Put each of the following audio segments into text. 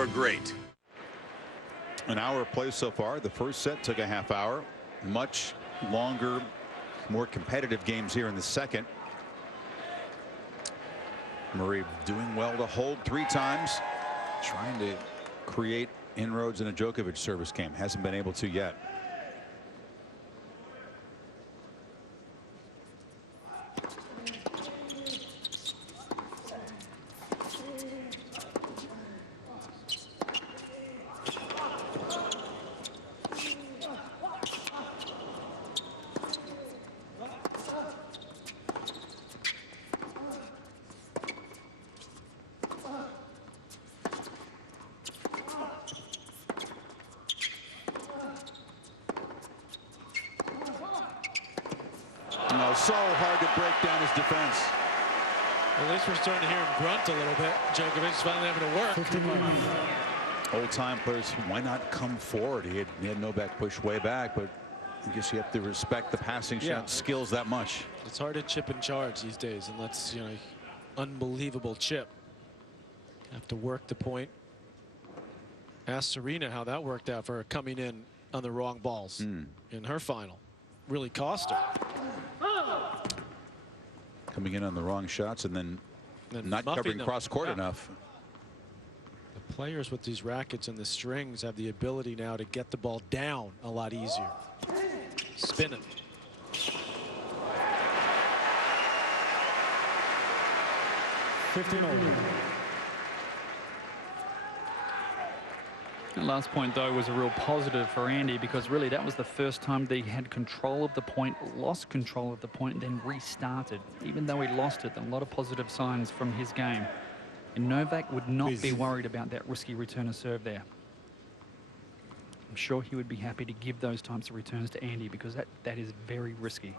for great. An hour of play so far. The first set took a half hour. Much longer, more competitive games here in the second. Murray doing well to hold 3 times, trying to create inroads in a Djokovic service game. Hasn't been able to yet. So hard to break down his defense. At least we're starting to hear him grunt a little bit. Djokovic's finally having to work. Old-time players, why not come forward? He had Novak push way back, but I guess you have to respect the passing shot skills that much. It's hard to chip and charge these days, and that's, you know, unbelievable chip. Have to work the point. Ask Serena how that worked out for her coming in on the wrong balls in her final. Really cost her. Coming in on the wrong shots and then not covering cross court enough. The players with these rackets and the strings have the ability now to get the ball down a lot easier. Spinning. The last point, though, was a real positive for Andy, because really that was the first time that he had control of the point, lost control of the point, and then restarted. Even though he lost it, a lot of positive signs from his game. And Novak would not be worried about that risky return of serve there. I'm sure he would be happy to give those types of returns to Andy, because that is very risky.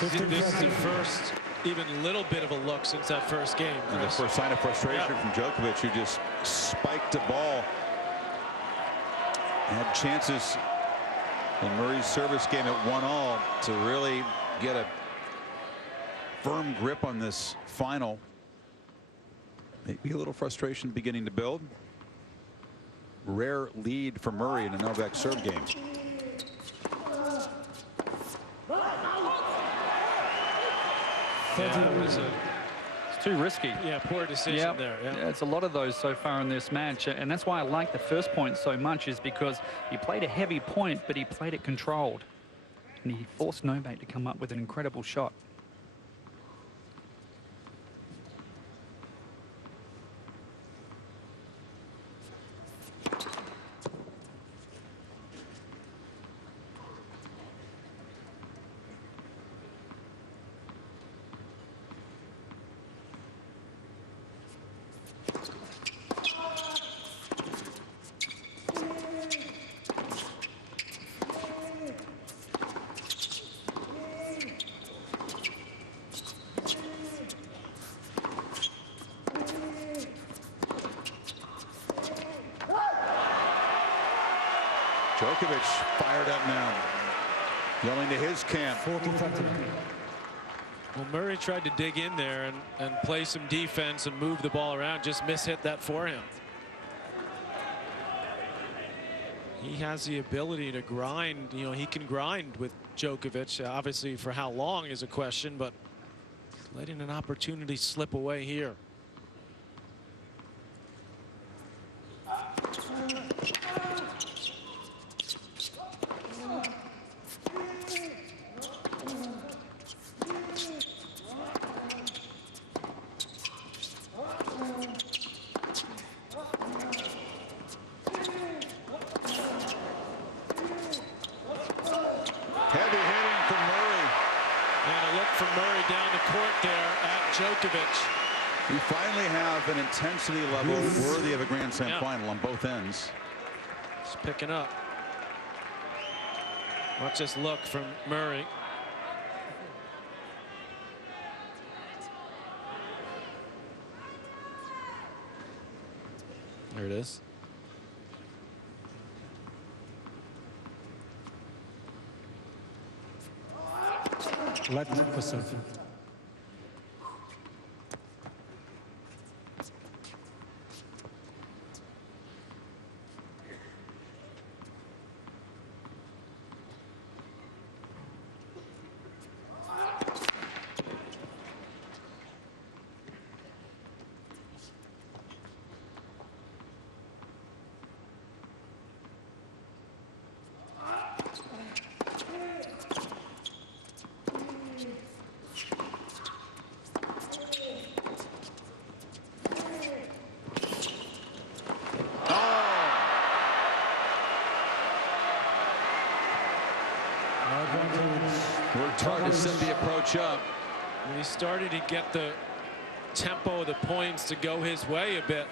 This is the first even little bit of a look since that first game. And the first sign of frustration from Djokovic, who just spiked a ball. Had chances in Murray's service game at 1-all to really get a firm grip on this final. Maybe a little frustration beginning to build. Rare lead for Murray in a Novak serve game. It's too risky. Yeah, poor decision there. Yeah, it's a lot of those so far in this match, and that's why I like the first point so much, is because he played a heavy point, but he played it controlled, and he forced Novak to come up with an incredible shot. Djokovic fired up now, yelling to his camp. Well, Murray tried to dig in there and play some defense and move the ball around, just mishit that forehand. He has the ability to grind. You know, he can grind with Djokovic. Obviously, for how long is a question, but letting an opportunity slip away here. We finally have an intensity level worthy of a Grand Slam final on both ends. It's picking up. Watch this look from Murray. There it is. Let for serve. Worked hard to set the approach up. When he started to get the tempo of the points to go his way a bit,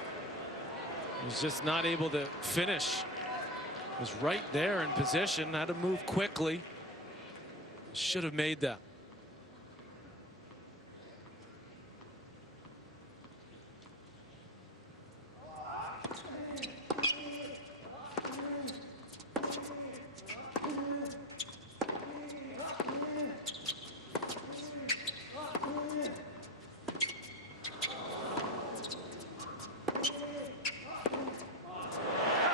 he was just not able to finish. Was right there in position, had to move quickly. Should have made that.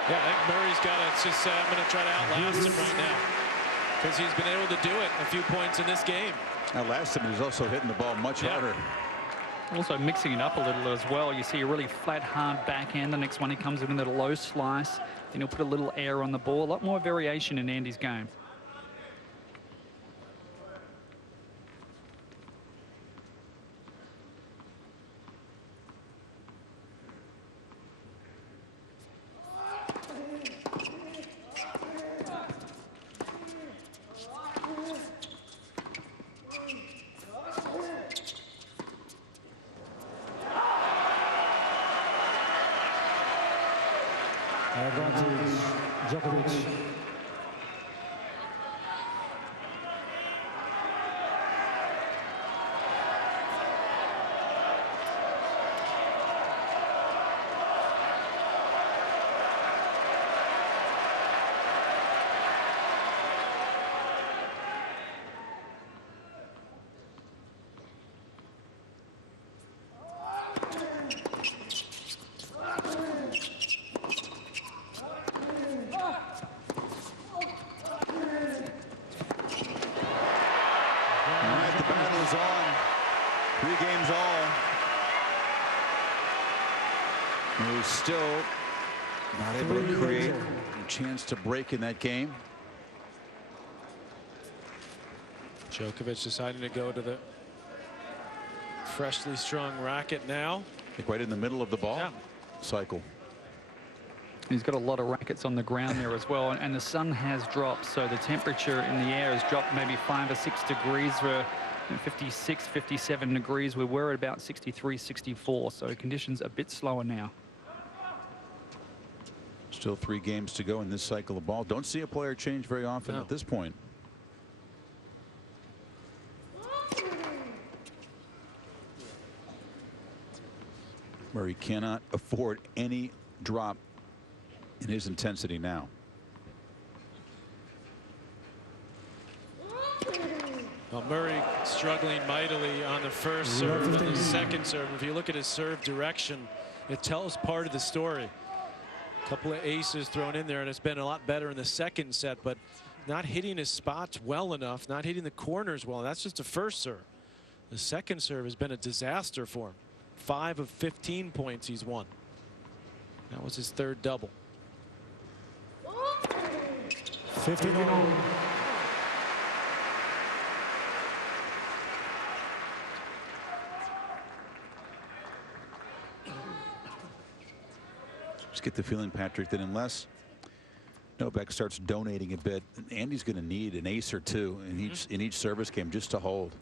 Yeah, I think Murray's got to just say, I'm going to try to outlast him right now, because he's been able to do it a few points in this game. Outlast him, he's also hitting the ball much harder. Also mixing it up a little as well. You see a really flat, hard backhand. The next one he comes in with a low slice. Then he'll put a little air on the ball. A lot more variation in Andy's game. Advantage, Djokovic. On 3 games all. And he's still not able to create a chance to break in that game. Djokovic deciding to go to the freshly strung racket now. I think right in the middle of the ball cycle. He's got a lot of rackets on the ground there as well, and the sun has dropped, so the temperature in the air has dropped maybe 5 or 6 degrees. For 56, 57 degrees. We were at about 63, 64, so conditions a bit slower now. Still 3 games to go in this cycle of ball. Don't see a player change very often at this point. Murray cannot afford any drop in his intensity now. Well, Murray struggling mightily on the first serve and the second serve. If you look at his serve direction, it tells part of the story. A couple of aces thrown in there, and it's been a lot better in the second set, but not hitting his spots well enough, not hitting the corners well. That's just the first serve. The second serve has been a disaster for him. 5 of 15 points he's won. That was his 3rd double. 15-all. Just get the feeling, Patrick, that unless Novak starts donating a bit, Andy's going to need an ace or 2 in each service game just to hold.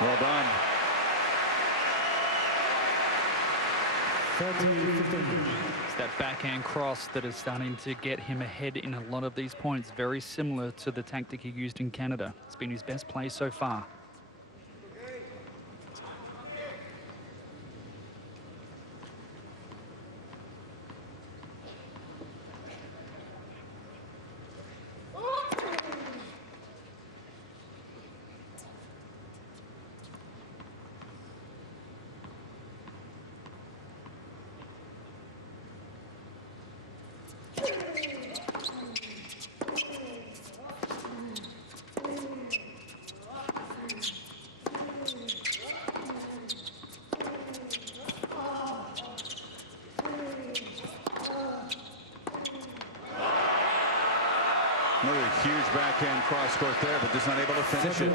Well done. 30-15. That backhand cross that is starting to get him ahead in a lot of these points. Very similar to the tactic he used in Canada. It's been his best play so far. Another huge backhand cross court there, but just not able to finish it.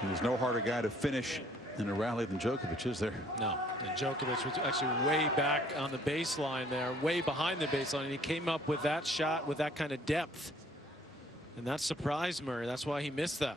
And there's no harder guy to finish in a rally than Djokovic, is there? No, and Djokovic was actually way back on the baseline there, way behind the baseline, and he came up with that shot with that kind of depth. And that surprised Murray. That's why he missed that.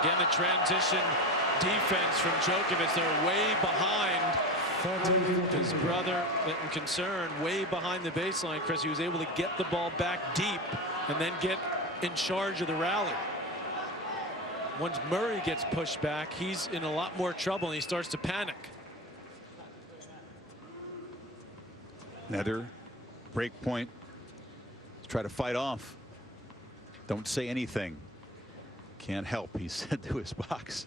Again, the transition defense from Djokovic. They're way behind his brother in concern, way behind the baseline. Chris, he was able to get the ball back deep and then get in charge of the rally. Once Murray gets pushed back, he's in a lot more trouble and he starts to panic. Another break point. Try to fight off. Don't say anything. Can't help, he said to his box.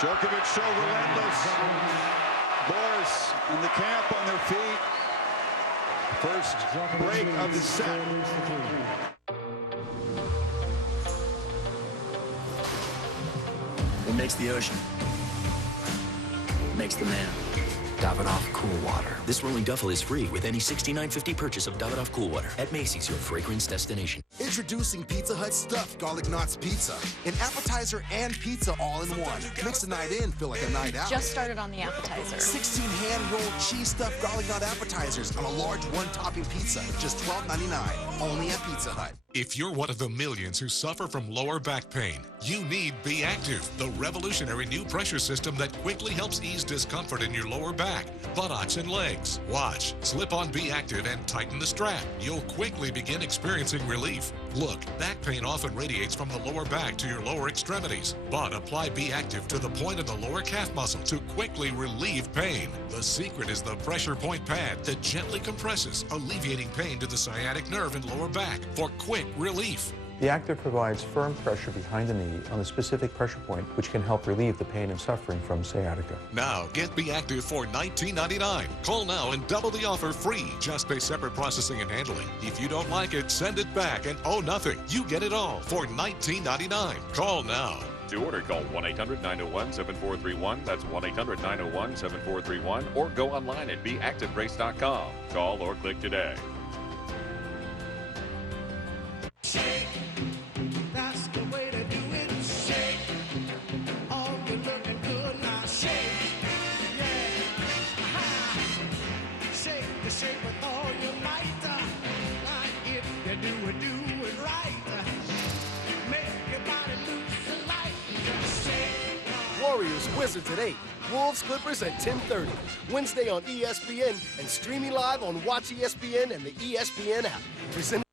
Djokovic so relentless. Boris and the camp on their feet. First break of the set. What makes the ocean? Makes the man. Davidoff Cool Water. This rolling duffel is free with any $69.50 purchase of Davidoff Cool Water at Macy's, your fragrance destination. Introducing Pizza Hut Stuffed Garlic Knots Pizza. An appetizer and pizza all in one. Makes a night in feel like a night out. Just started on the appetizer. 16 hand-rolled cheese stuffed garlic knot appetizers on a large one-topping pizza. Just $12.99. Only at Pizza Hut. If you're one of the millions who suffer from lower back pain, you need Be Active, the revolutionary new pressure system that quickly helps ease discomfort in your lower back, buttocks, and legs. Watch, slip on Be Active and tighten the strap. You'll quickly begin experiencing relief. Look, back pain often radiates from the lower back to your lower extremities, but apply Be Active to the point of the lower calf muscle to quickly relieve pain. The secret is the pressure point pad that gently compresses, alleviating pain to the sciatic nerve and lower back for quick relief. The Active provides firm pressure behind the knee on a specific pressure point, which can help relieve the pain and suffering from sciatica. Now, get Be Active for $19.99. Call now and double the offer free. Just pay separate processing and handling. If you don't like it, send it back and owe nothing. You get it all for $19.99. Call now. To order, call 1-800-901-7431. That's 1-800-901-7431. Or go online at beactivebrace.com. Call or click today. Shake, that's the way to do it. Shake, oh, you're looking good now. Shake, yeah, shake the shake with all your might. If you do it right. Make your body loose and light. Just shake. Warriors, Wizards at 8. Wolves, Clippers at 10:30. Wednesday on ESPN and streaming live on Watch ESPN and the ESPN app. Presented.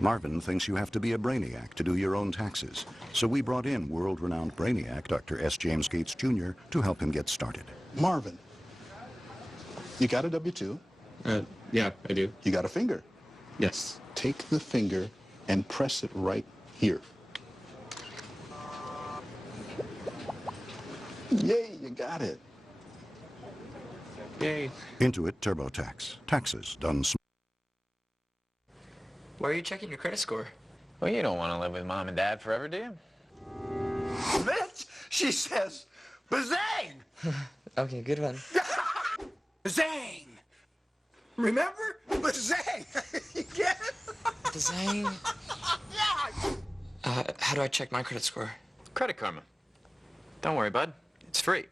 Marvin thinks you have to be a brainiac to do your own taxes. So we brought in world-renowned brainiac Dr. S. James Gates Jr. to help him get started. Marvin, You got a W-2? Yeah, I do. You got a finger? Yes. Take the finger and press it right here. Yay, you got it. Yay. Intuit TurboTax. Taxes done smart. Why are you checking your credit score? Well, you don't want to live with Mom and Dad forever, do you? Bitch, she says, bazang! Okay, good one. Bazang! Remember? Bazang! You get it? Bazang? Yeah! How do I check my credit score? Credit Karma. Don't worry, bud. It's free.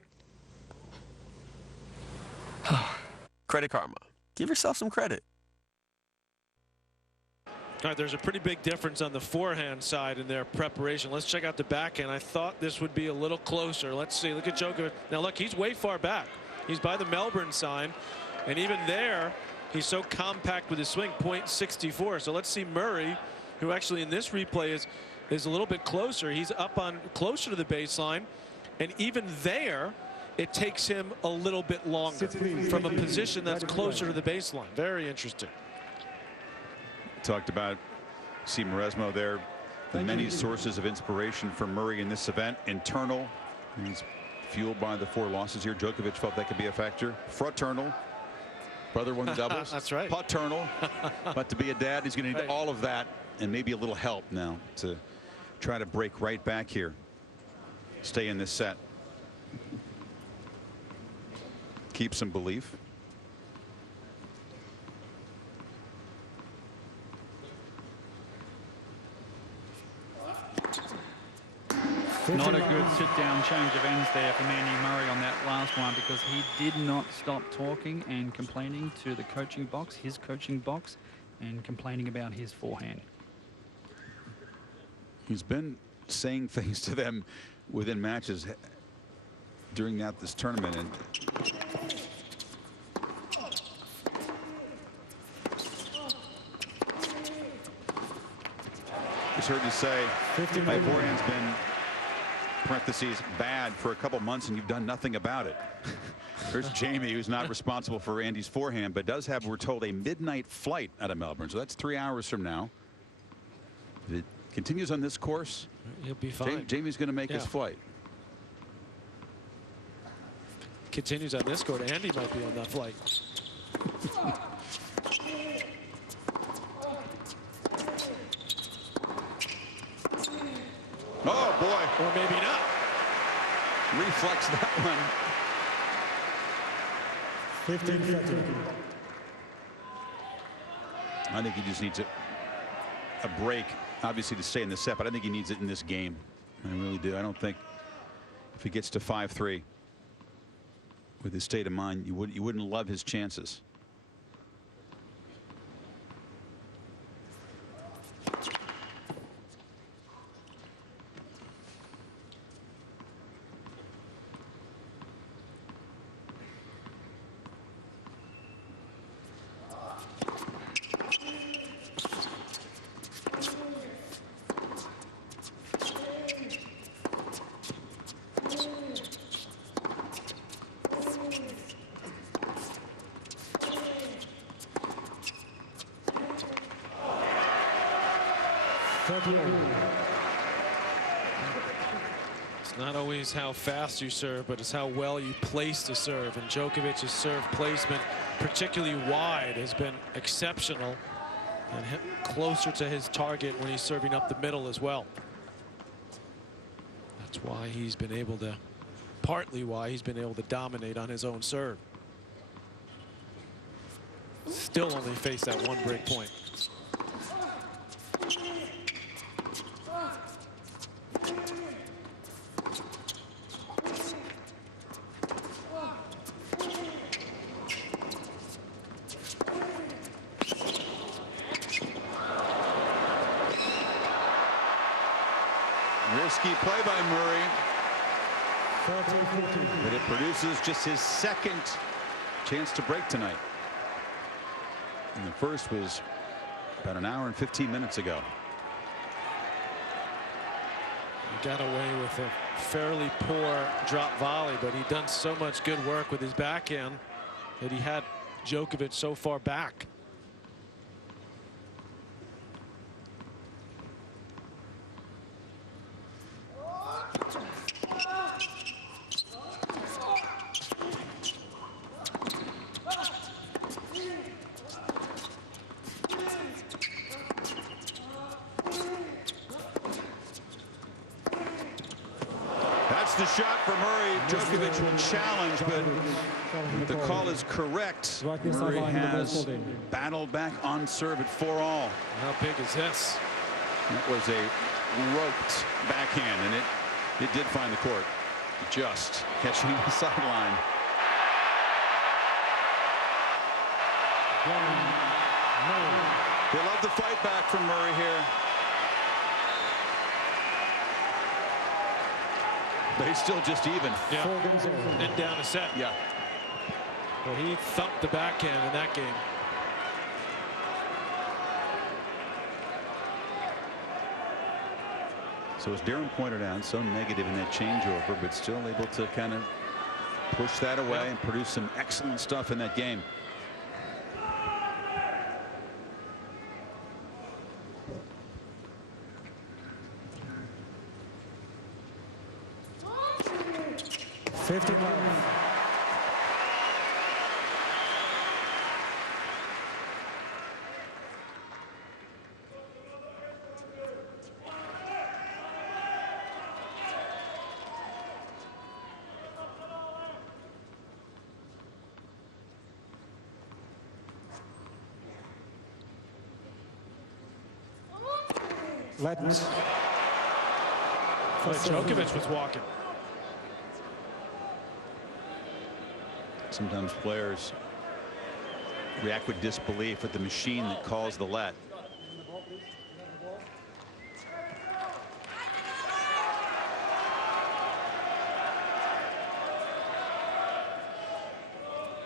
Credit Karma. Give yourself some credit. All right, there's a pretty big difference on the forehand side in their preparation. Let's check out the backhand. I thought this would be a little closer. Let's see. Look at Djokovic. Now, look, he's way far back. He's by the Melbourne sign. And even there, he's so compact with his swing, .64. So let's see Murray, who actually in this replay is a little bit closer. He's up on closer to the baseline. And even there, it takes him a little bit longer from a position that's closer to the baseline. Very interesting. Talked about see Maresmo there. The many sources of inspiration for Murray in this event. Internal. He's fueled by the 4 losses here. Djokovic felt that could be a factor. Fraternal. Brother won the doubles. That's right. Paternal. But to be a dad, he's going to need all of that and maybe a little help now to try to break right back here. Stay in this set. Keep some belief. Not a good sit-down change of ends there from Andy Murray on that last one, because he did not stop talking and complaining to the coaching box, his coaching box, and complaining about his forehand. He's been saying things to them within matches during this tournament, and just heard you say my forehand's been parentheses bad for a couple months and you've done nothing about it. There's Jamie, who's not responsible for Andy's forehand, but does have, we're told, a midnight flight out of Melbourne, so that's 3 hours from now. If it continues on this course, he'll be fine. Jamie's going to make his flight. Continues on this court, Andy might be on that flight. Oh boy. Or maybe not. Reflex that one. 15-15. I think he just needs a break, obviously, to stay in the set, but I think he needs it in this game. I really do. I don't think if he gets to 5-3 with his state of mind, you wouldn't love his chances. It's not always how fast you serve, but it's how well you place the serve. And Djokovic's serve placement, particularly wide, has been exceptional and closer to his target when he's serving up the middle as well. That's why he's been able to, partly why he's been able to dominate on his own serve. Still only faced that one break point. Risky play by Murray. But it produces just his second chance to break tonight. And the first was about an hour and 15 minutes ago. He got away with a fairly poor drop volley, but he done so much good work with his backhand that he had Djokovic so far back. That's the shot for Murray. Djokovic will challenge, but the call is correct. Murray has battled back on serve at 4-all. How big is this? That was a roped backhand, and it did find the court. Just catching the sideline. They love the fight back from Murray here. But he's still just even. Yeah. And down a set. Yeah. Well, he thumped the backhand in that game. So as Darren pointed out, so negative in that changeover, but still able to kind of push that away and produce some excellent stuff in that game. But Djokovic was walking. Sometimes players react with disbelief at the machine that calls the let.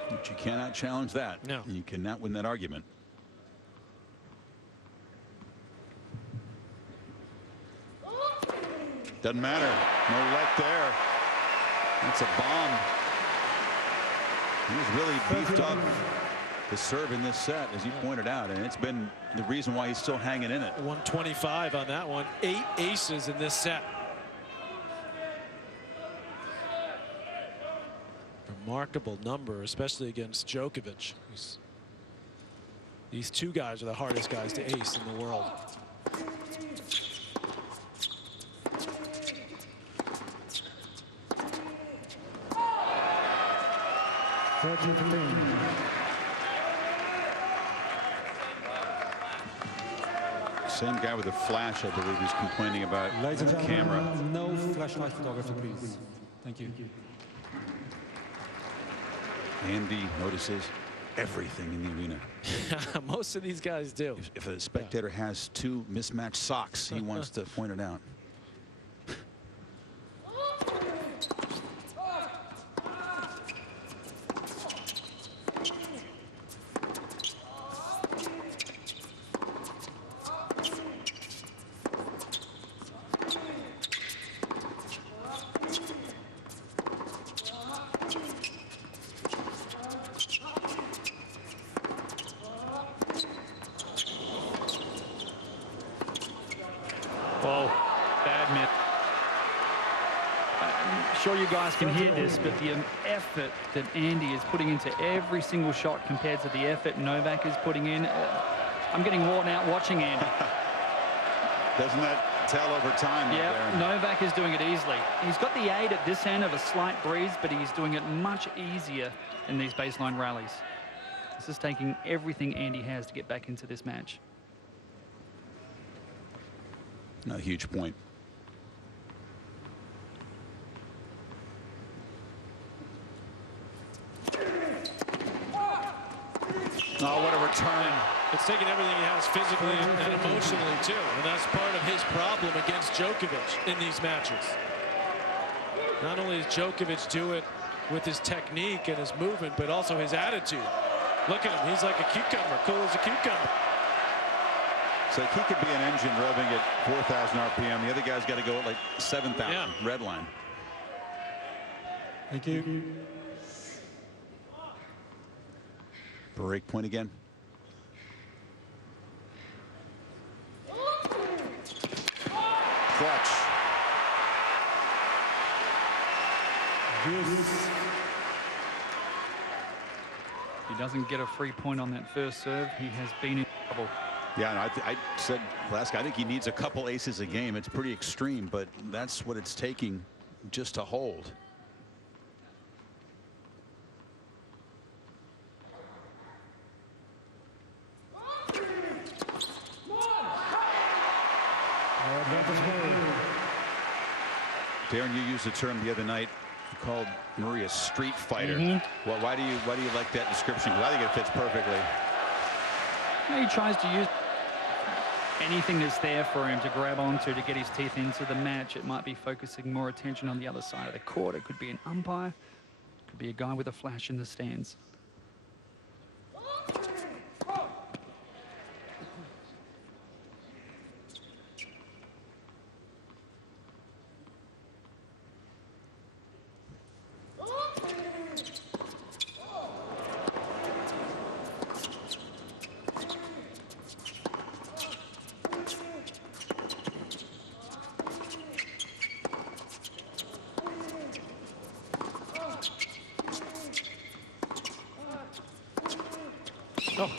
But you cannot challenge that. No. You cannot win that argument. Doesn't matter. No let there. That's a bomb. He's really beefed up the serve in this set, as you pointed out, and it's been the reason why he's still hanging in it. 125 on that one. 8 aces in this set. Remarkable number, especially against Djokovic. These two guys are the hardest guys to ace in the world. Same guy with a flash, I believe, is complaining about the camera. No flashlight photography, please. Thank you. Andy notices everything in the arena. Most of these guys do. If a spectator has 2 mismatched socks, he wants to point it out. Whoa, bad miss. I'm sure you guys can hear this, but the effort that Andy is putting into every single shot compared to the effort Novak is putting in, I'm getting worn out watching Andy. Doesn't that tell over time? Yeah, Novak is doing it easily. He's got the aid at this end of a slight breeze, but he's doing it much easier in these baseline rallies. This is taking everything Andy has to get back into this match. A huge point. Oh, what a return. It's taking everything he has physically and emotionally, too. And that's part of his problem against Djokovic in these matches. Not only does Djokovic do it with his technique and his movement, but also his attitude. Look at him. He's like a cucumber, cool as a cucumber. It's like he could be an engine revving at 4,000 RPM. The other guy's got to go at like 7,000. Yeah. Red line. Thank you. Break point again. Clutch. If he doesn't get a free point on that first serve, he has been in trouble. Yeah, and I said last guy, I think he needs a couple aces a game. It's pretty extreme, but that's what it's taking just to hold. Darren, you used the term the other night. You called Murray a street fighter. Well, why do you like that description? Because I think it fits perfectly. He tries to use anything that's there for him to grab onto to get his teeth into the match. It might be focusing more attention on the other side of the court. It could be an umpire. It could be a guy with a flash in the stands. Oh.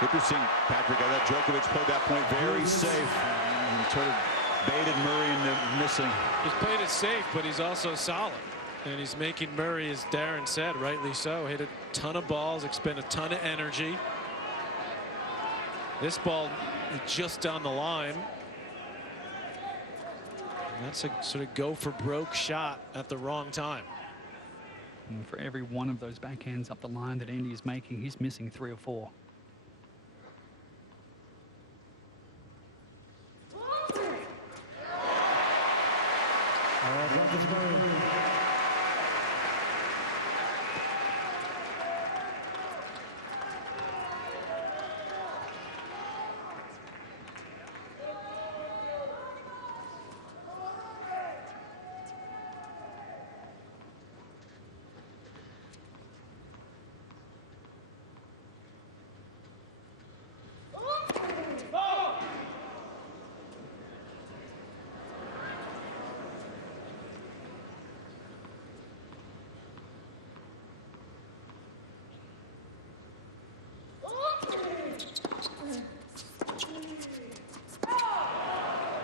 Interesting, Patrick. I thought Djokovic played that point very safe. And sort of baited Murray into missing. He's played it safe, but he's also solid. And he's making Murray, as Darren said, rightly so, hit a ton of balls, expend a ton of energy. This ball just down the line. And that's a sort of go for broke shot at the wrong time. And for every one of those backhands up the line that Andy is making, he's missing 3 or 4.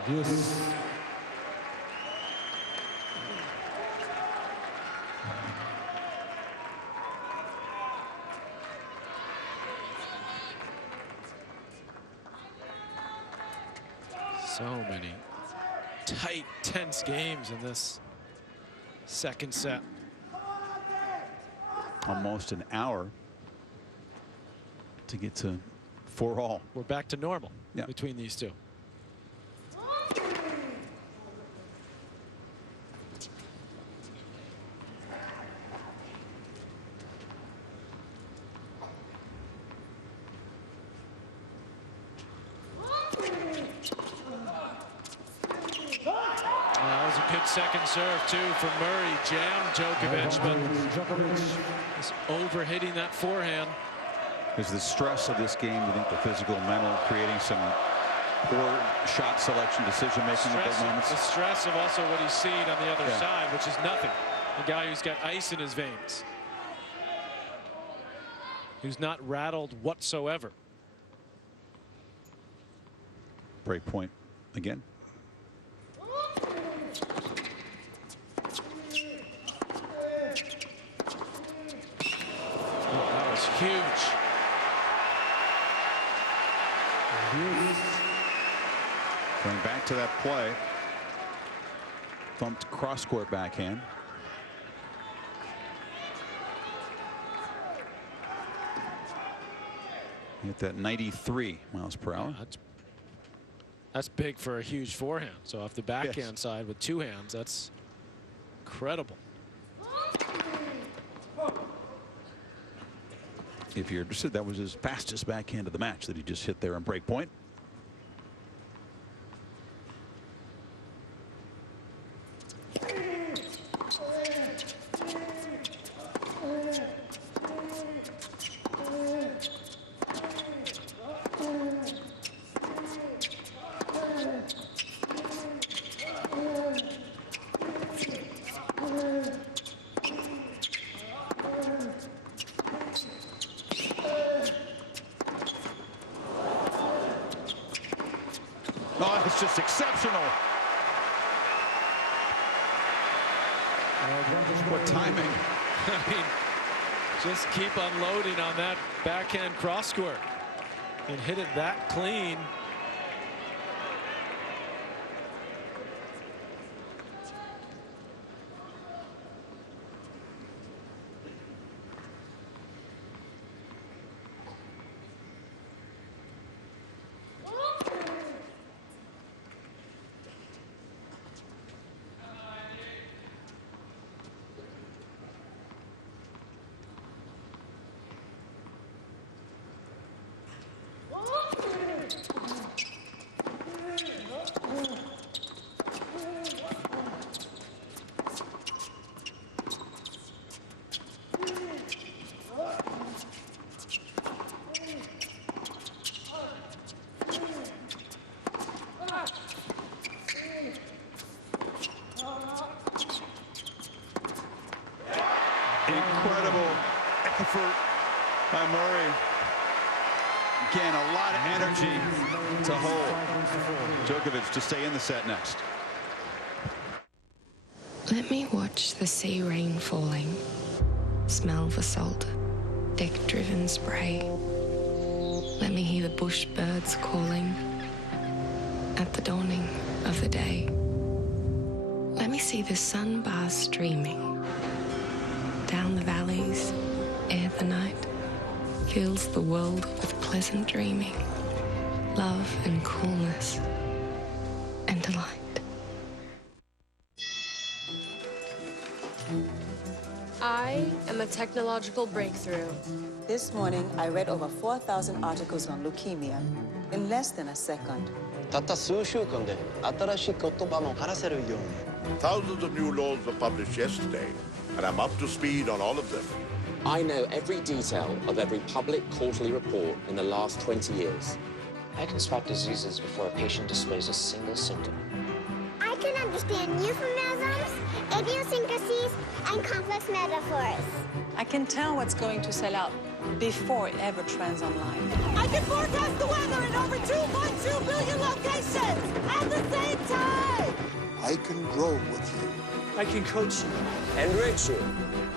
Yes. So many tight, tense games in this second set. Almost an hour to get to 4-all. We're back to normal between these two. Second serve too from Murray. Jammed Djokovic, but just overhitting that forehand. Is the stress of this game, you think, the physical, mental, creating some poor shot selection, decision making at those moments? The stress of also what he's seen on the other side, which is nothing. A guy who's got ice in his veins, who's not rattled whatsoever. Break point again. Huge. Going back to that play. Thumped cross-court backhand. Hit that 93 miles per hour. That's big for a huge forehand. So off the backhand side with 2 hands, that's incredible. If you're interested, that was his fastest backhand of the match that he just hit there on break point. That's just exceptional. What timing. I mean, just keep unloading on that backhand cross court and hit it that clean. Incredible effort by Murray. Again, a lot of energy to hold. Djokovic to stay in the set next. Let me watch the sea rain falling, smell the salt, deck-driven spray. Let me hear the bush birds calling at the dawning of the day. Let me see the sun bars streaming down the valleys ere the night fills the world with pleasant dreaming, love and coolness and delight. I am a technological breakthrough. This morning, I read over 4,000 articles on leukemia in less than a second. Thousands of new laws were published yesterday, and I'm up to speed on all of them. I know every detail of every public quarterly report in the last 20 years. I can spot diseases before a patient displays a single symptom. I can understand euphemisms, idiosyncrasies, and complex metaphors. I can tell what's going to sell out before it ever trends online. I can forecast the weather in over 2.2 billion locations at the same time. I can grow with you. I can coach you. Enrich you.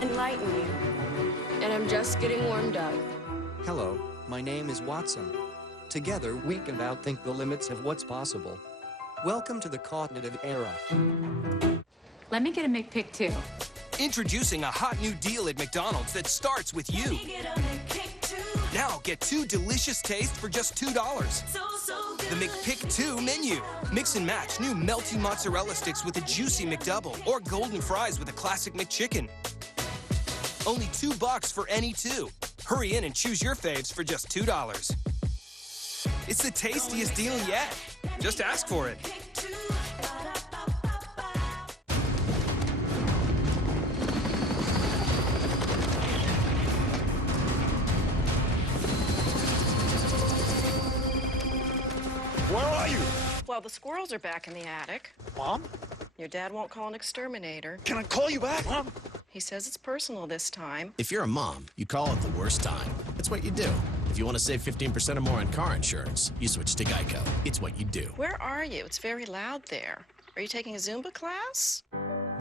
Enlighten you. And I'm just getting warmed up. Hello, my name is Watson. Together, we can outthink the limits of what's possible. Welcome to the cognitive era. Let me get a McPick too. Introducing a hot new deal at McDonald's that starts with you. Now get 2 delicious tastes for just $2. The McPick 2 menu. Mix and match new melty mozzarella sticks with a juicy McDouble or golden fries with a classic McChicken. Only $2 for any 2. Hurry in and choose your faves for just $2. It's the tastiest deal yet. Just ask for it. Where are you? Well, the squirrels are back in the attic. Mom? Your dad won't call an exterminator. Can I call you back, Mom? He says it's personal this time. If you're a mom, you call it the worst time. It's what you do. If you want to save 15% or more on car insurance, you switch to Geico. It's what you do. Where are you? It's very loud there. Are you taking a Zumba class?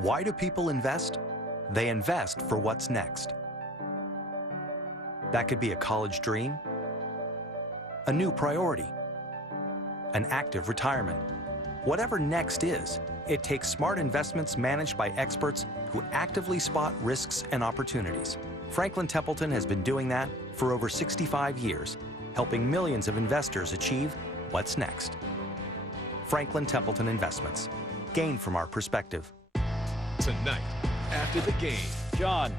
Why do people invest? They invest for what's next. That could be a college dream, a new priority, an active retirement. Whatever next is, it takes smart investments managed by experts who actively spot risks and opportunities. Franklin Templeton has been doing that for over 65 years, helping millions of investors achieve what's next. Franklin Templeton Investments. Gain from our perspective. Tonight, after the game. John,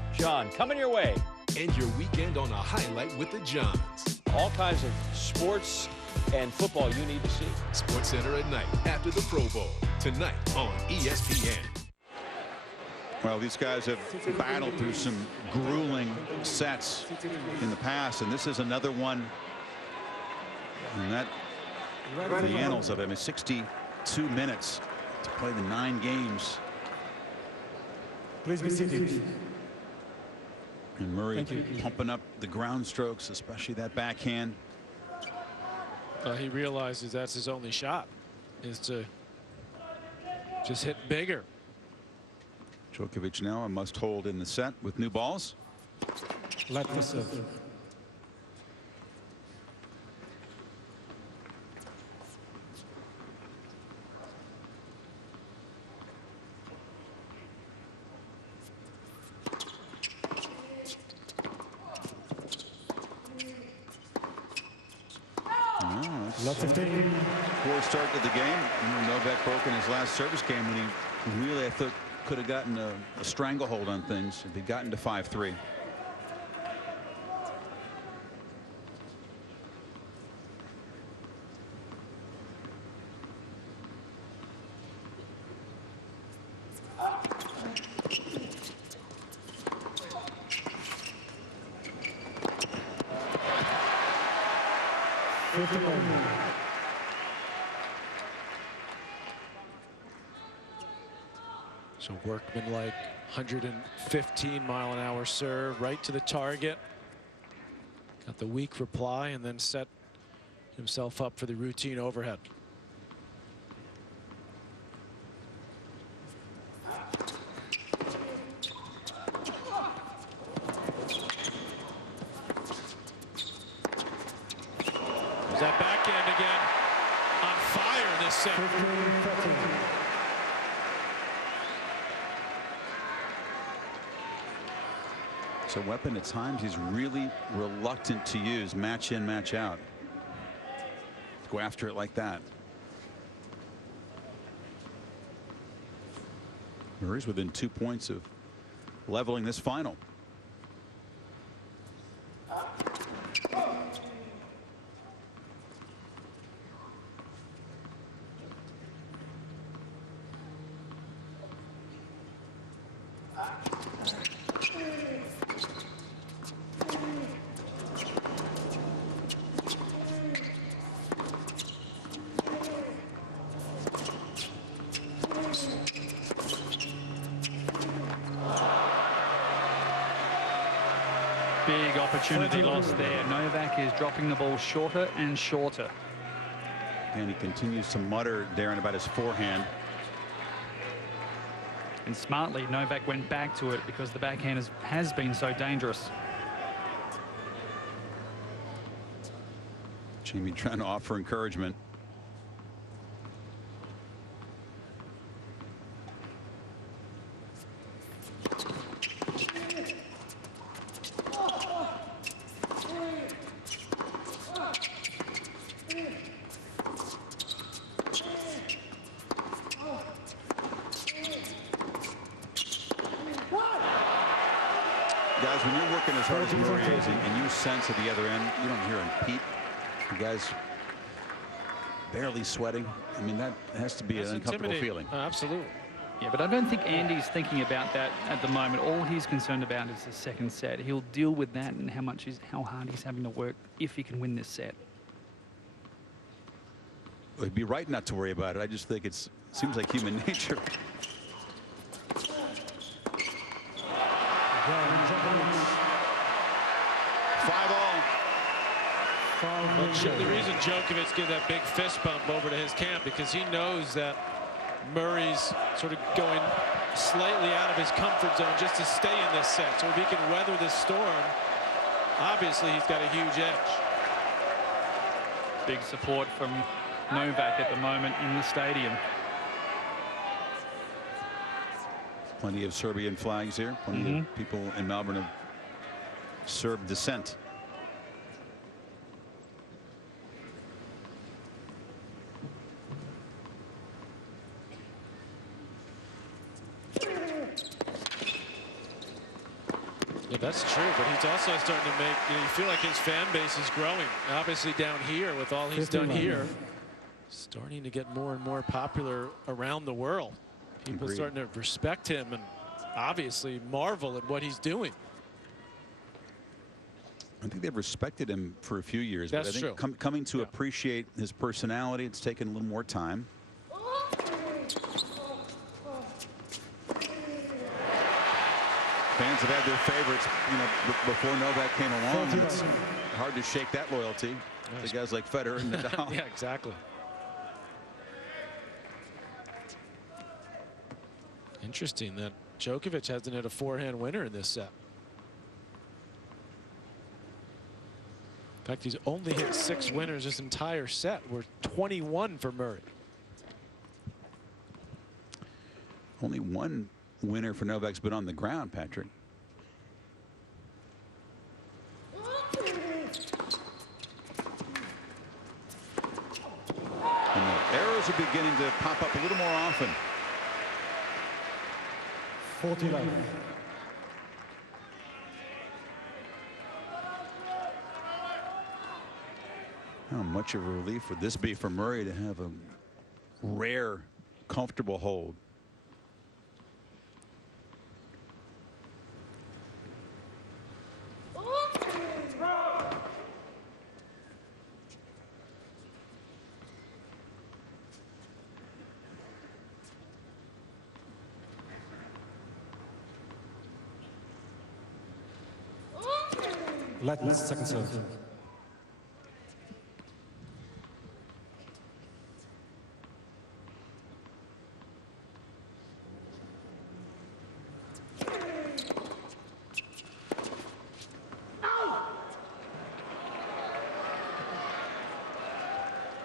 coming your way. End your weekend on a highlight with the Johns. All kinds of sports and football you need to see. Sports Center at night after the Pro Bowl. Tonight on ESPN. Well, these guys have battled through some grueling sets in the past, and this is another one. And that, the annals of him, is 62 minutes to play the 9 games. Please be seated. And Murray pumping up the ground strokes, especially that backhand. He realizes that's his only shot. is to just hit bigger. Djokovic now a must hold in the set with new balls. Let for serve. Love 15. Poor start to the game. Novak broke in his last service game when he really, I thought, could have gotten a stranglehold on things if he'd gotten to 5-3. So Workman like 115-mile-an-hour serve right to the target. Got the weak reply and then set himself up for the routine overhead. There's that backhand again. On fire this set. It's a weapon at times he's really reluctant to use, match in, match out. Go after it like that. Murray's within 2 points of leveling this final. Big opportunity lost there. Novak is dropping the ball shorter and shorter. And he continues to mutter, Darren, about his forehand. And smartly, Novak went back to it because the backhand has been so dangerous. Jamie trying to offer encouragement. Guys, when you're working as hard as Murray is and you sense at the other end, you don't hear him peep. The guy's barely sweating. I mean, that has to be an uncomfortable feeling. Absolutely. Yeah, but I don't think Andy's thinking about that at the moment. All he's concerned about is the second set. He'll deal with that and how hard he's having to work if he can win this set. Well, he'd be right not to worry about it. I just think it seems like human nature. 5-all. Well, the reason Djokovic gave that big fist bump over to his camp because he knows that Murray's sort of going slightly out of his comfort zone just to stay in this set. So if he can weather this storm, obviously he's got a huge edge. Big support from Novak at the moment in the stadium. Plenty of Serbian flags here. Plenty of people in Melbourne of Serb descent. Yeah, that's true, but he's also starting to make, you feel like his fan base is growing. Obviously down here with all he's done here, starting to get more and more popular around the world. People starting to respect him and obviously marvel at what he's doing. I think they've respected him for a few years. That's but I think true. Coming to appreciate his personality, it's taken a little more time. Fans have had their favorites, before Novak came along, and it's hard to shake that loyalty to guys like Federer and Nadal. Yeah, exactly. Interesting that Djokovic hasn't hit a forehand winner in this set. In fact, he's only hit 6 winners this entire set. We're 21 for Murray. Only one winner for Novak's been on the ground, Patrick. And the arrows are beginning to pop up a little more often. 40 love. How much of a relief would this be for Murray to have a rare, comfortable hold? Let's second serve.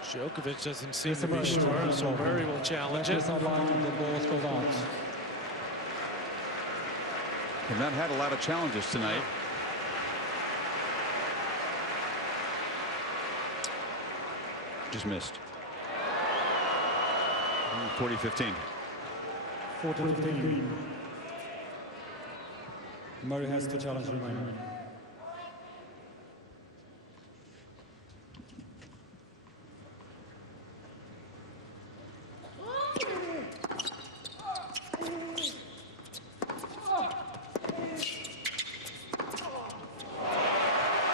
Djokovic doesn't seem to be sure, so Murray will challenge it. The ball goes out. Have not had a lot of challenges tonight. Just missed. 40-15. 40-15. Murray has 2 challenges remaining.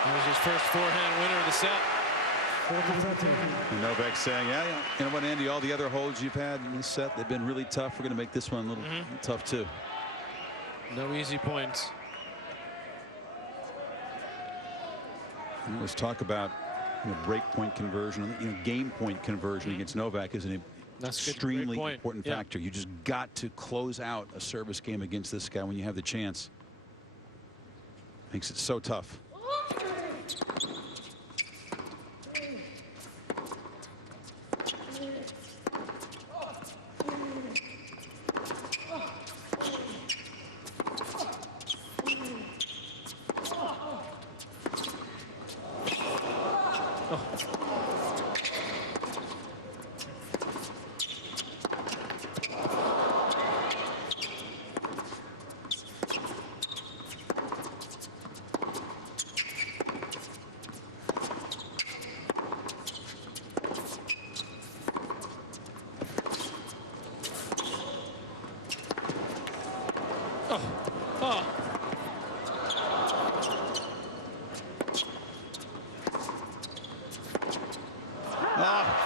There's his first forehand winner of the set. 40-30. And Novak saying, yeah, you know what, Andy, all the other holds you've had in this set, they've been really tough. We're going to make this one a little tough, too. No easy points. And let's talk about break point conversion, game point conversion against Novak is an extremely important factor. You just got to close out a service game against this guy when you have the chance. Makes it so tough.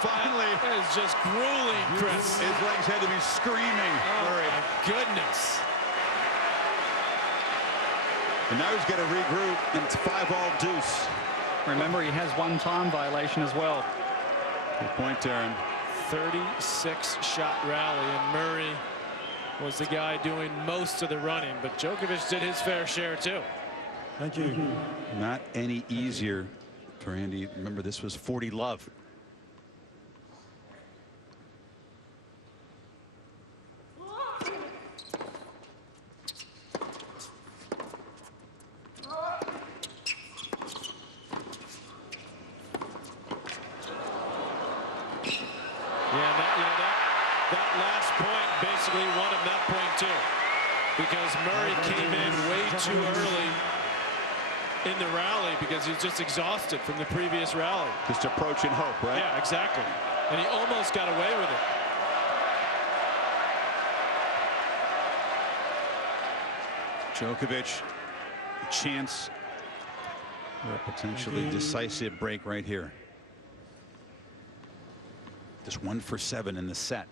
Finally. That is just grueling, Chris. His legs had to be screaming. Oh, my goodness. And now he's got to regroup, and it's 5-all deuce. Remember, he has 1 time violation as well. Good point, Darren. 36-shot rally, and Murray was the guy doing most of the running, but Djokovic did his fair share, too. Thank you. Not any easier for Andy. Remember, this was 40 love. That last point basically won him that point too, because Murray came in way too early in the rally because he's just exhausted from the previous rally. Just approaching hope, right? Yeah, exactly. And he almost got away with it. Djokovic, a chance for a potentially decisive break right here. Just 1 for 7 in the set.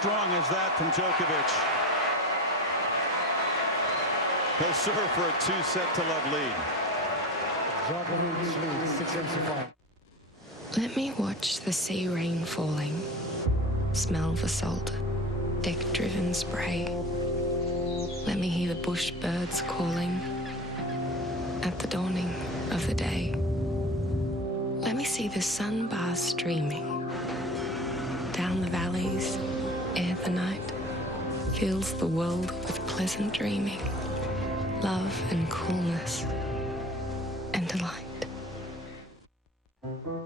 strong as that from Djokovic. He'll serve for a 2-set-to-love lead. Djokovic leads 6 games to 5. Let me watch the sea rain falling, smell the salt, deck-driven spray. Let me hear the bush birds calling at the dawning of the day. Let me see the sun bars streaming down the valleys ere the night fills the world with pleasant dreaming, love and coolness and delight.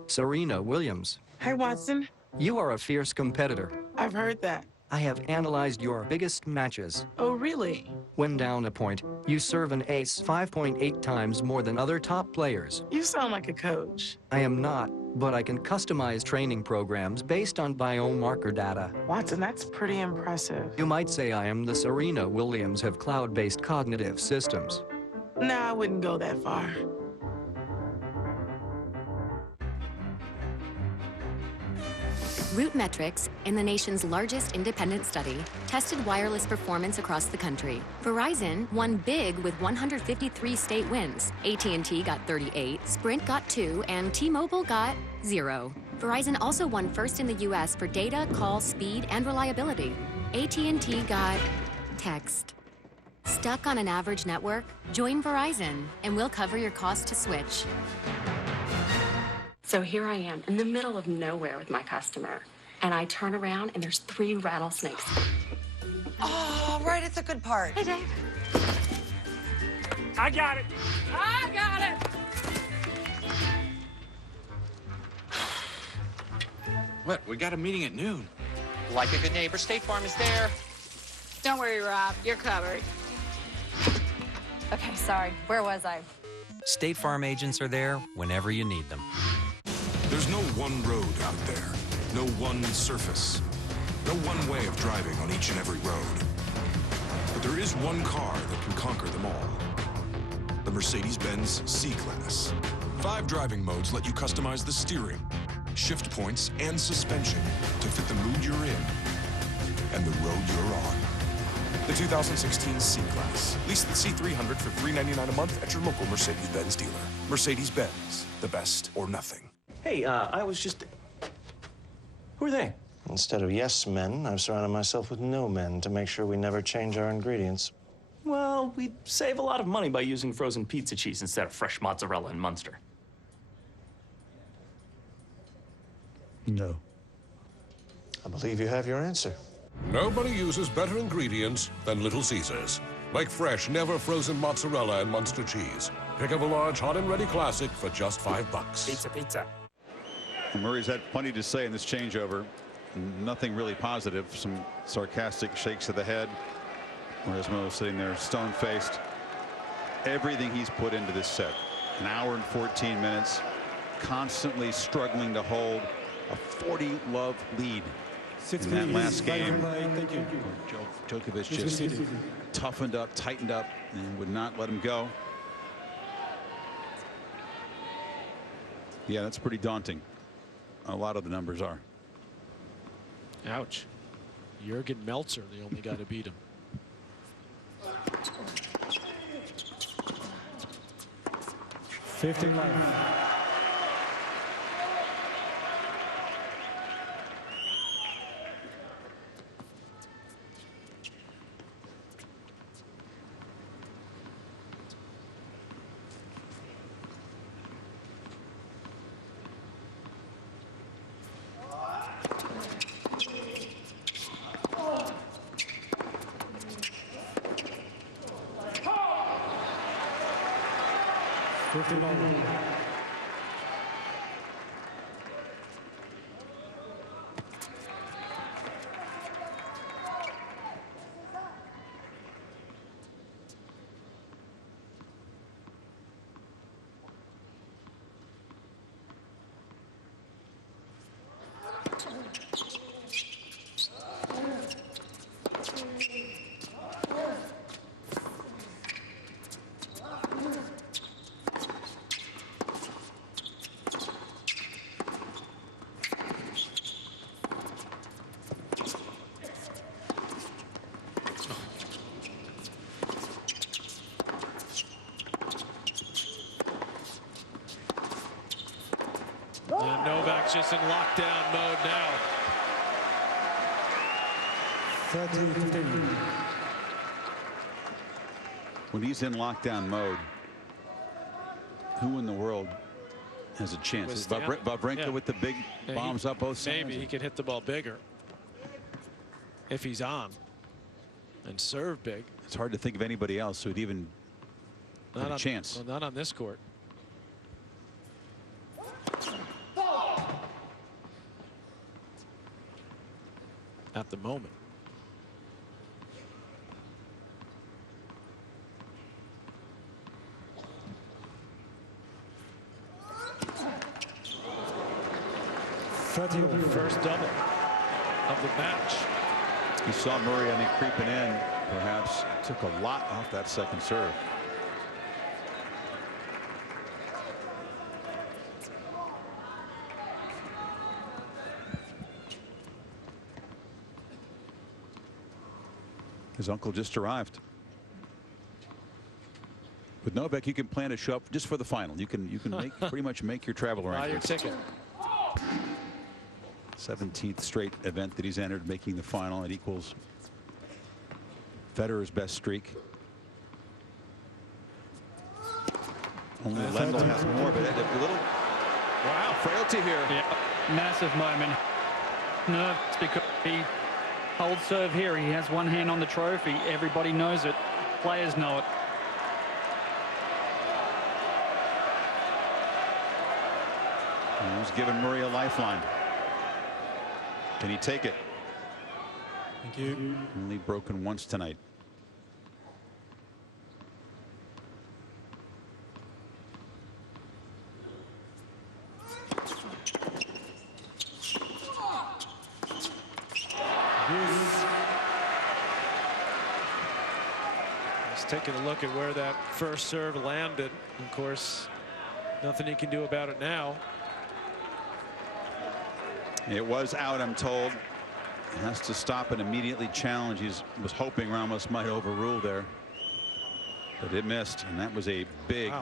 Serena Williams, Hey, Watson. you are a fierce competitor. I've heard that. I have analyzed your biggest matches. Oh, really? When down a point, you serve an ace 5.8 times more than other top players. You sound like a coach. I am not, but I can customize training programs based on biomarker data. Watson, that's pretty impressive. You might say I am the Serena Williams of cloud-based cognitive systems. No, I wouldn't go that far. RootMetrics, in the nation's largest independent study, tested wireless performance across the country. Verizon won big with 153 state wins. AT&T got 38, Sprint got 2, and T-Mobile got 0. Verizon also won first in the U.S. for data, call, speed, and reliability. AT&T got text. Stuck on an average network? Join Verizon, and we'll cover your cost to switch. So here I am in the middle of nowhere with my customer, and I turn around and there's 3 rattlesnakes. Oh, right at the good part. Hey, Dave. I got it. I got it. What? We got a meeting at noon. Like a good neighbor, State Farm is there. Don't worry, Rob. You're covered. Okay, sorry. Where was I? State Farm agents are there whenever you need them. There's no one road out there, no one surface, no one way of driving on each and every road. But there is one car that can conquer them all. The Mercedes-Benz C-Class. 5 driving modes let you customize the steering, shift points, and suspension to fit the mood you're in and the road you're on. The 2016 C-Class. Lease the C300 for $399 a month at your local Mercedes-Benz dealer. Mercedes-Benz, the best or nothing. Hey, I was just... Who are they? Instead of yes men, I've surrounded myself with no men to make sure we never change our ingredients. Well, we'd save a lot of money by using frozen pizza cheese instead of fresh mozzarella and Munster. No. I believe you have your answer. Nobody uses better ingredients than Little Caesars. Like fresh, never frozen mozzarella and Munster cheese. Pick up a large hot and ready classic for just $5. Pizza, pizza. Murray's had plenty to say in this changeover. Nothing really positive. Some sarcastic shakes of the head. Whereas Mo's sitting there stone-faced. Everything he's put into this set. An hour and 14 minutes. Constantly struggling to hold a 40-love lead. In that last game. Djokovic just toughened up, tightened up, and would not let him go. Yeah, that's pretty daunting. A lot of the numbers are. Ouch. Jurgen Meltzer, the only guy to beat him. $15 left. almost in lockdown mode now. 30-15. When he's in lockdown mode, who in the world has a chance? Wawrinka with the big bombs up both sides? Maybe he can hit the ball bigger if he's on and serve big. It's hard to think of anybody else who'd even have a chance. Well, not on this court. At the moment. First double of the match. You saw Murray, I think, creeping in. Perhaps took a lot off that second serve. His uncle just arrived. With Novak, you can plan to show up just for the final. You can make pretty much make your travel Buy your arrangements. ticket. 17th straight event that he's entered, making the final. It equals Federer's best streak. Only Lendl has more, but a little frailty here. Yeah, massive moment. Nervous because he holds serve here. He has one hand on the trophy. Everybody knows it. Players know it. And he's giving Murray a lifeline. Can he take it? Thank you. Only broken once tonight. Just taking a look at where that first serve landed. Of course, nothing he can do about it now. It was out, I'm told. Has to stop and immediately challenge. He was hoping Ramos might overrule there, but it missed, and that was a big,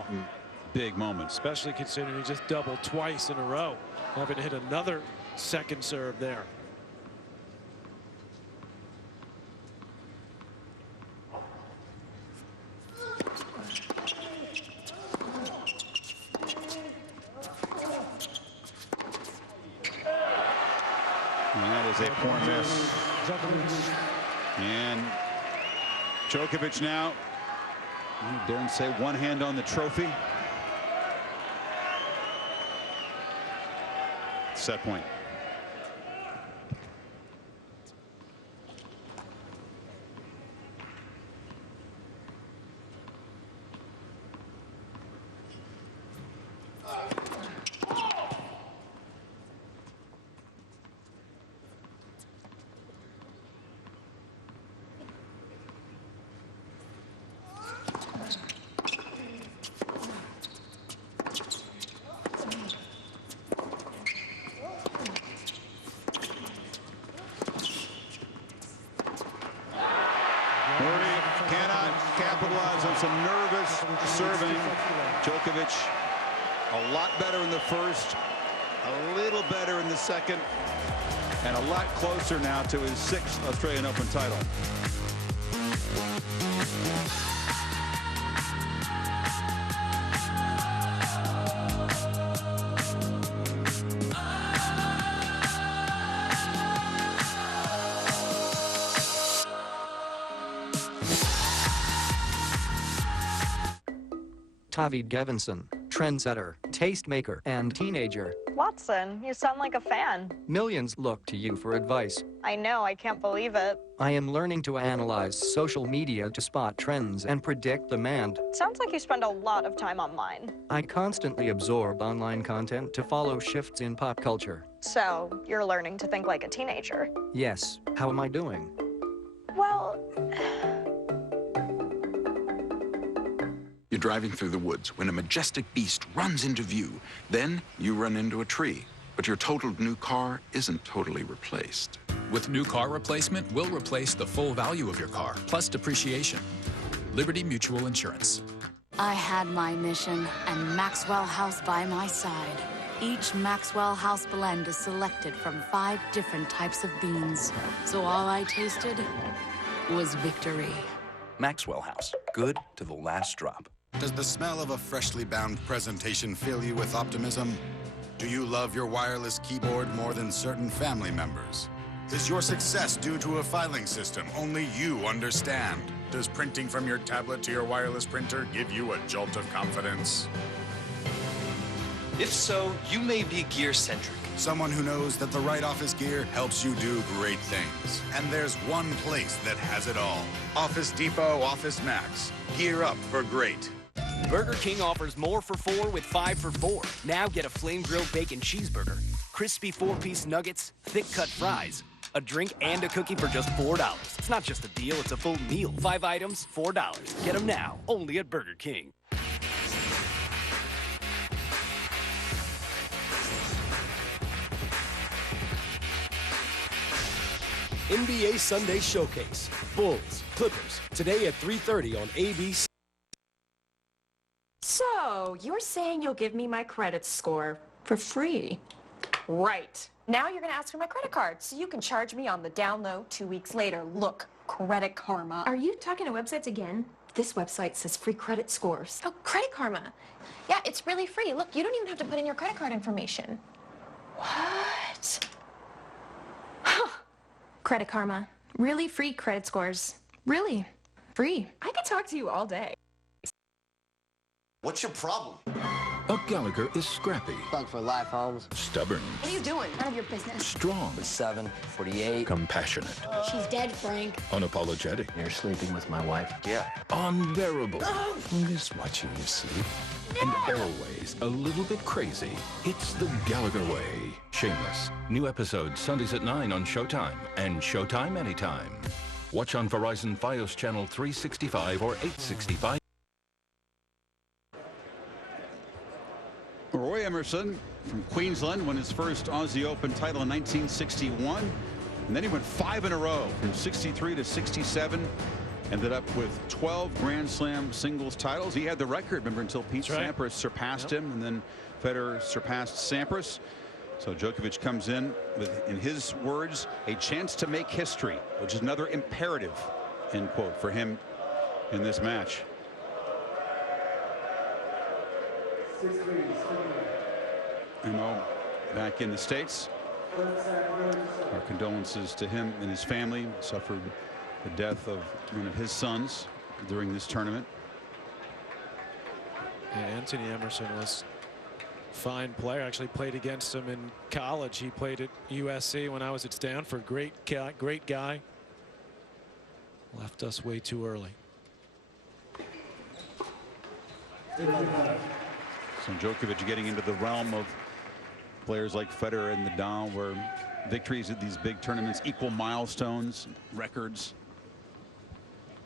big moment. Especially considering he just doubled twice in a row, having to hit another second serve there. And that is a poor miss. And Djokovic now, you dare say, one hand on the trophy. Set point. Capitalize on some nervous serving. Djokovic a lot better in the first, a little better in the second, and a lot closer now to his 6th Australian Open title. Tavid Gevinson, trendsetter, tastemaker, and teenager. Watson, you sound like a fan. Millions look to you for advice. I know, I can't believe it. I am learning to analyze social media to spot trends and predict demand. Sounds like you spend a lot of time online. I constantly absorb online content to follow shifts in pop culture. So, you're learning to think like a teenager. Yes, how am I doing? Well... You're driving through the woods when a majestic beast runs into view. Then you run into a tree. But your totaled new car isn't totally replaced. With new car replacement, we'll replace the full value of your car, plus depreciation. Liberty Mutual Insurance. I had my mission and Maxwell House by my side. Each Maxwell House blend is selected from 5 different types of beans. So all I tasted was victory. Maxwell House, good to the last drop. Does the smell of a freshly bound presentation fill you with optimism? Do you love your wireless keyboard more than certain family members? Is your success due to a filing system only you understand? Does printing from your tablet to your wireless printer give you a jolt of confidence? If so, you may be gear-centric. Someone who knows that the right office gear helps you do great things. And there's one place that has it all. Office Depot Office Max. Gear up for great. Burger King offers more for 4 with 5 for 4. Now get a flame-grilled bacon cheeseburger, crispy 4-piece nuggets, thick-cut fries, a drink, and a cookie for just $4. It's not just a deal, it's a full meal. 5 items, $4. Get them now, only at Burger King. NBA Sunday Showcase. Bulls, Clippers, today at 3:30 on ABC. So, you're saying you'll give me my credit score for free? Right. Now you're going to ask for my credit card so you can charge me on the down low 2 weeks later. Look, Credit Karma. Are you talking to websites again? This website says free credit scores. Oh, Credit Karma. Yeah, it's really free. Look, you don't even have to put in your credit card information. What? Credit Karma. Really free credit scores. Really. Free. I could talk to you all day. What's your problem? A Gallagher is scrappy. Bug for life, Holmes. Stubborn. What are you doing? None of your business. Strong. 7:48. Compassionate. She's dead, Frank. Unapologetic. You're sleeping with my wife? Yeah. Unbearable. Miss watching you sleep. And always a little bit crazy. It's the Gallagher way. Shameless. New episodes Sundays at 9 on Showtime. And Showtime anytime. Watch on Verizon Fios Channel 365 or 865. Roy Emerson from Queensland won his first Aussie Open title in 1961. And then he went 5 in a row from 63 to 67. Ended up with 12 Grand Slam singles titles. He had the record, remember, until Pete Sampras surpassed him. And then Federer surpassed Sampras. So Djokovic comes in with, in his words, a chance to make history, which is another imperative, end quote, for him in this match. You know, back in the States, our condolences to him and his family. Suffered the death of one of his sons during this tournament. And Anthony Emerson was a fine player. Actually played against him in college. He played at USC when I was at Stanford. Great guy. Left us way too early. So Djokovic getting into the realm of players like Federer and Nadal, where victories at these big tournaments equal milestones, records.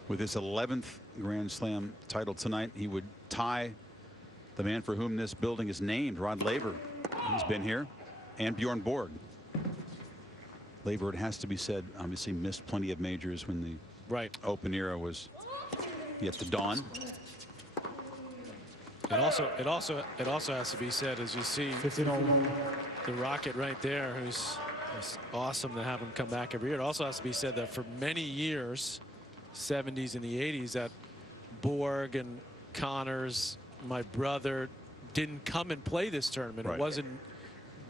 With his 11th Grand Slam title tonight, he would tie the man for whom this building is named, Rod Laver. He's been here, and Bjorn Borg. Laver, it has to be said, obviously missed plenty of majors when the Open era was yet to dawn. It also has to be said, as you see the Rocket right there, who's it's awesome to have him come back every year. It also has to be said that for many years, 70s and the 80s, that Borg and Connors, my brother, didn't come and play this tournament. It wasn't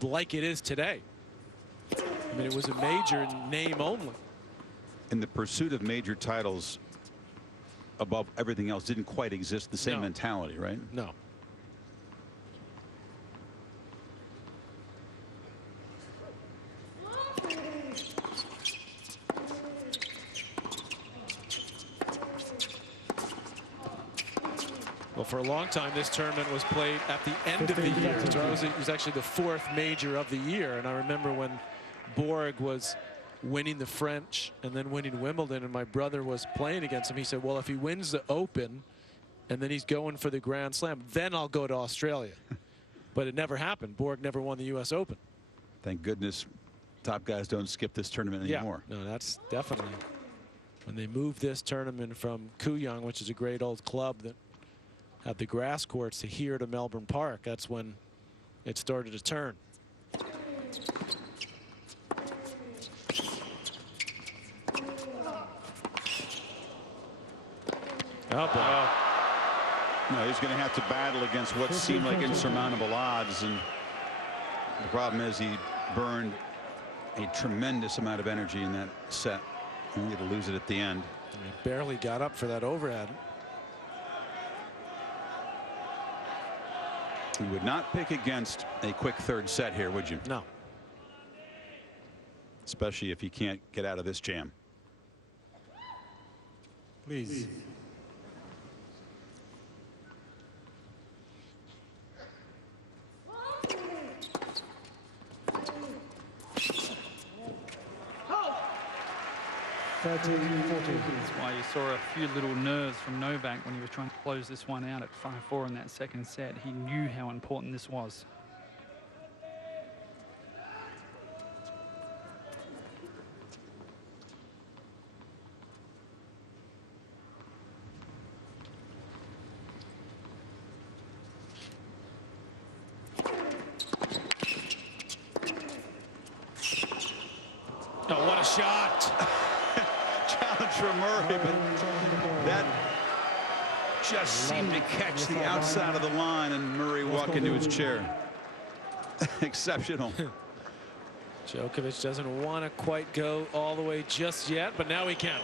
like it is today. I mean, it was a major in name only. In the pursuit of major titles above everything else didn't quite exist, the same mentality, right? No. Well, for a long time, this tournament was played at the end of the year. So it was actually the 4th major of the year. And I remember when Borg was winning the French and then winning Wimbledon, and my brother was playing against him. He said, well, if he wins the Open and then he's going for the Grand Slam, then I'll go to Australia. But it never happened. Borg never won the U.S. Open. Thank goodness top guys don't skip this tournament anymore. No, that's definitely when they moved this tournament from Kooyong, which is a great old club that had the grass courts, to here to Melbourne Park. That's when it started to turn. Oh, boy. No, he's going to have to battle against what seemed like insurmountable odds, and the problem is he burned a tremendous amount of energy in that set, only to lose it at the end. He barely got up for that overhead. You would not pick against a quick third set here, would you? No. Especially if you can't get out of this jam. Please. That's why you saw a few little nerves from Novak when he was trying to close this one out at 5-4 in that second set. He knew how important this was. Oh, what a shot. Challenge from Murray, but that just seemed to catch the outside of the line, and Murray walked into his chair. Exceptional. Djokovic doesn't want to quite go all the way just yet, but now he can.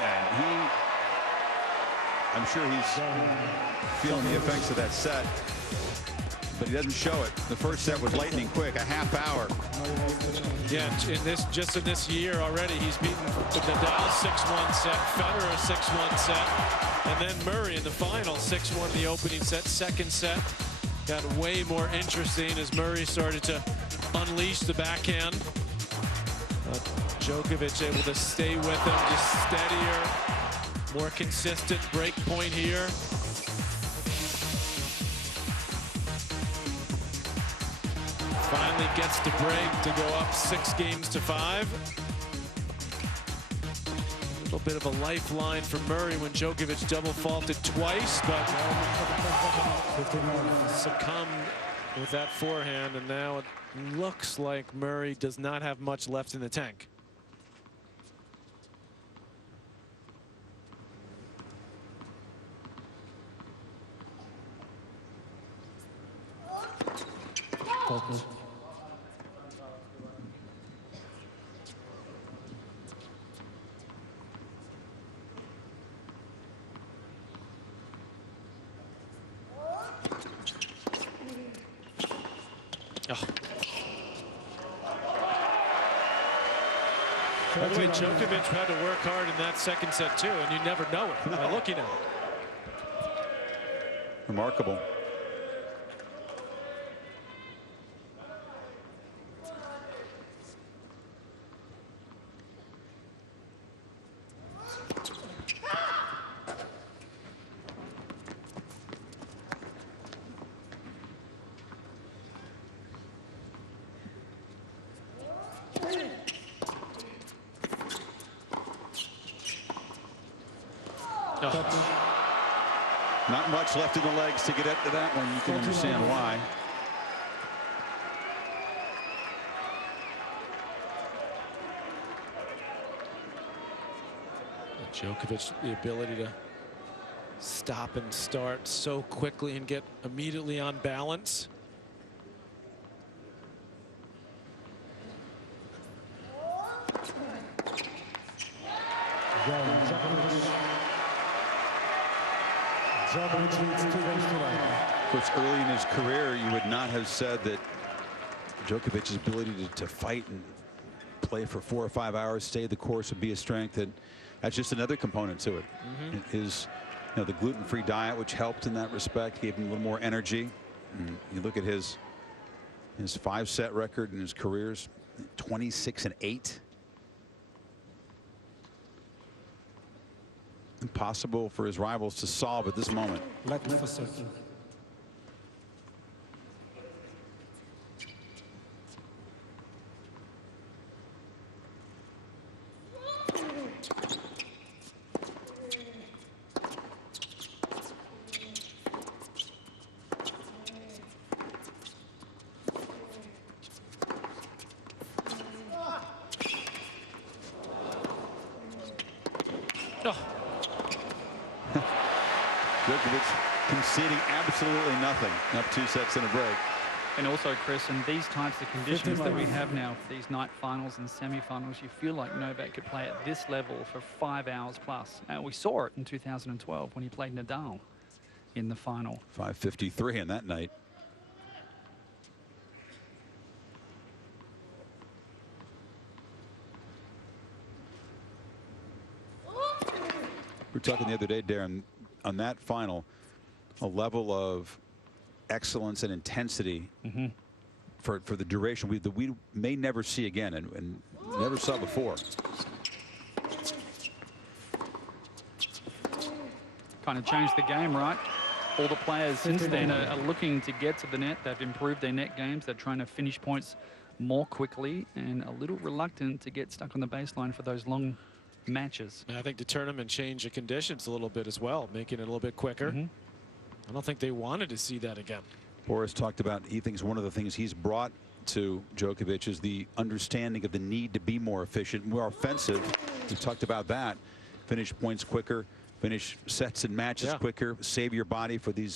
And I'm sure he's feeling the effects of that set, but he doesn't show it. The first set was lightning quick, a half hour. Yeah, just in this year already, he's beaten Nadal 6-1 set, Federer 6-1 set, and then Murray in the final 6-1 the opening set. Second set got way more interesting as Murray started to unleash the backhand. Djokovic able to stay with him, just steadier, more consistent break point here. Finally gets the break to go up 6-5. A little bit of a lifeline for Murray when Djokovic double faulted twice, but succumbed with that forehand, and now it looks like Murray does not have much left in the tank. Focus. Oh. By the way, Djokovic had to work hard in that second set too, and you never know it by looking at it. Remarkable. Not much left in the legs to get up to that one. You can understand why. Djokovic, the ability to stop and start so quickly and get immediately on balance. Of course, early in his career, you would not have said that Djokovic's ability to fight and play for 4 or 5 hours, stay the course, would be a strength. And that's just another component to it. His, the gluten-free diet, which helped in that respect, gave him a little more energy. And you look at his 5-set record in his careers, 26-8. Impossible for his rivals to solve at this moment. Magnificent. Djokovic conceding absolutely nothing. Up 2 sets in a break. And also, Chris, in these types of conditions that we have now for these night finals and semi-finals, you feel like Novak could play at this level for 5 hours plus. We saw it in 2012 when he played Nadal in the final. 5:53 on that night. We were talking the other day, Darren, on that final, a level of excellence and intensity for the duration we may never see again and never saw before. Kind of changed the game, right? All the players since then are looking to get to the net. They've improved their net games. They're trying to finish points more quickly and a little reluctant to get stuck on the baseline for those long matches. And I think the tournament changed the conditions a little bit as well, making it a little bit quicker. I don't think they wanted to see that again. Boris talked about, he thinks one of the things he's brought to Djokovic is the understanding of the need to be more efficient, more offensive. We talked about that. Finish points quicker, finish sets and matches quicker, save your body for the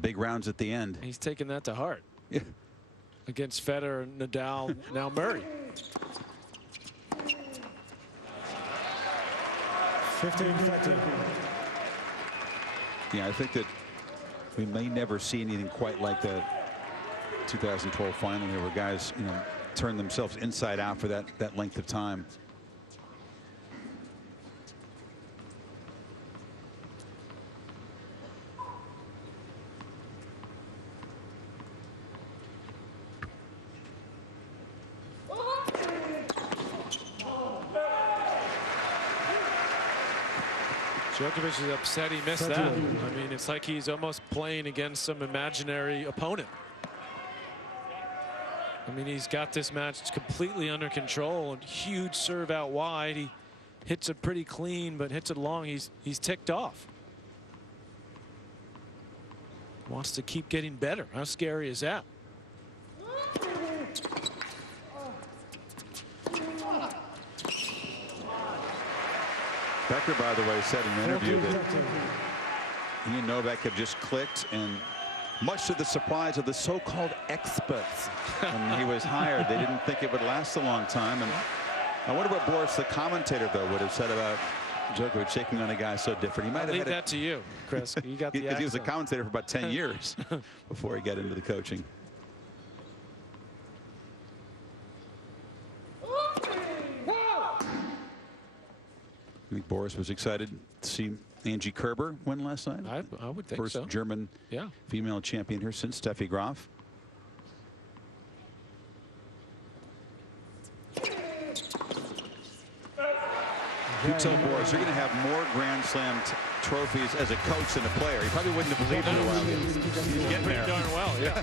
big rounds at the end. He's taking that to heart. Yeah. Against Federer, Nadal, now Murray. 15-30. Yeah, I think that we may never see anything quite like that 2012 final here, where guys, turn themselves inside out for that length of time. Djokovic is upset he missed that. I mean, it's like he's almost playing against some imaginary opponent. I mean, he's got this match completely under control, and huge serve out wide. He hits it pretty clean, but hits it long. He's ticked off. Wants to keep getting better. How scary is that? Becker, by the way, said in an interview that he and Novak have just clicked, and much to the surprise of the so-called experts when he was hired, they didn't think it would last a long time. And I wonder what Boris, the commentator, though, would have said about Djokovic taking on a guy so different. He might have leave that to you, Chris. You got the because he was a commentator for about 10 years before he got into the coaching. I think Boris was excited to see Angie Kerber win last night. I would think First so. German female champion here since Steffi Graf. You tell Boris you're going to have more Grand Slam trophies as a coach than a player. He probably wouldn't have believed it a while ago. He's getting there. Darn well, yeah.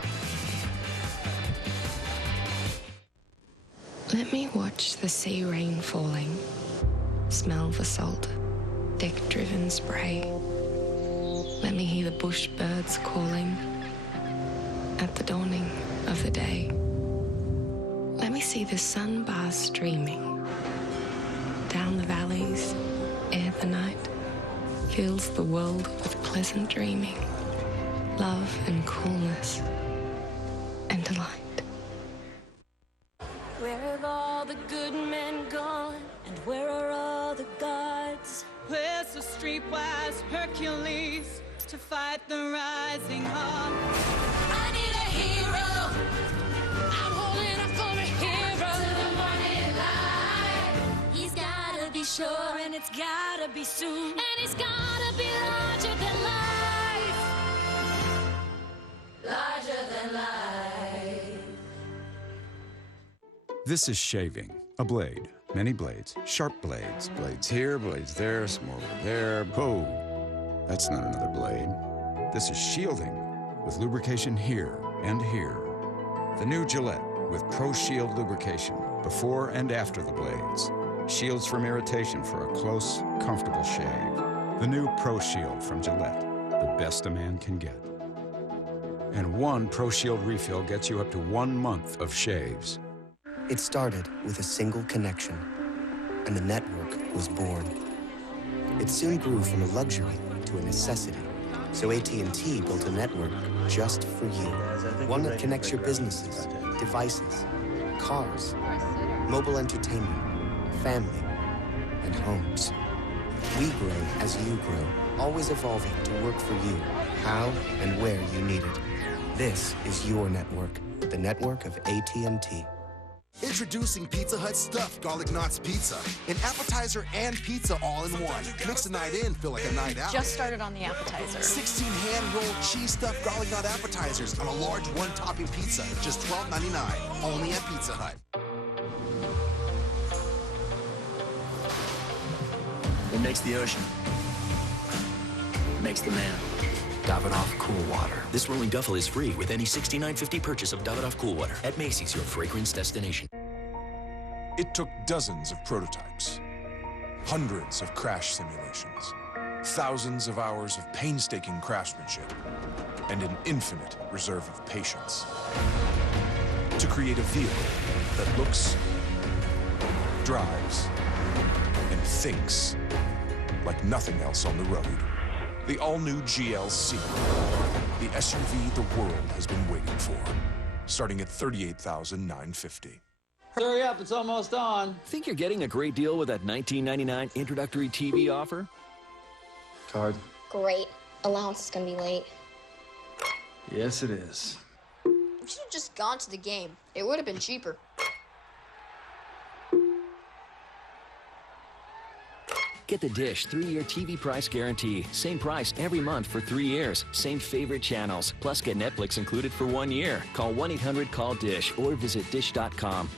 Let me watch the sea rain falling, smell the salt, deck-driven spray. Let me hear the bush birds calling at the dawning of the day. Let me see the sun bars streaming down the valleys ere the night fills the world with pleasant dreaming, love and coolness and delight. Where have all the good men gone? And where are all the gods? Where's the streetwise Hercules to fight the rising heart? I need a hero. I'm holding up for a hero. To the morning light. He's gotta be sure, and it's gotta be soon. And he's gotta be larger than life. Larger than life. This is shaving, a blade. Many blades, sharp blades. Blades here, blades there, some over there. Oh, that's not another blade. This is shielding with lubrication here and here. The new Gillette with Pro Shield lubrication before and after the blades. Shields from irritation for a close, comfortable shave. The new Pro Shield from Gillette, the best a man can get. And one Pro Shield refill gets you up to 1 month of shaves. It started with a single connection, and the network was born. It soon grew from a luxury to a necessity. So AT&T built a network just for you. One that connects your businesses, devices, cars, mobile entertainment, family, and homes. We grow as you grow, always evolving to work for you, how and where you need it. This is your network, the network of AT&T. Introducing Pizza Hut Stuffed Garlic Knots Pizza. An appetizer and pizza all in one. Makes a night in feel like a night out. Just started on the appetizer. 16 hand-rolled cheese stuffed garlic knot appetizers on a large one-topping pizza. Just $12.99. Only at Pizza Hut. What makes the ocean? Makes the man. Davidoff Cool Water. This rolling duffel is free with any $69.50 purchase of Davidoff Cool Water at Macy's, your fragrance destination. It took dozens of prototypes, hundreds of crash simulations, thousands of hours of painstaking craftsmanship, and an infinite reserve of patience to create a vehicle that looks, drives, and thinks like nothing else on the road. The all-new GLC, the SUV the world has been waiting for, starting at $38,950. Hurry up, it's almost on. Think you're getting a great deal with that $19.99 introductory TV offer? Card. Great. Allowance is gonna be late. Yes, it is. We should have just gone to the game. It would have been cheaper. Get the Dish 3-year TV price guarantee. Same price every month for 3 years. Same favorite channels. Plus get Netflix included for 1 year. Call 1-800-CALL-DISH or visit dish.com.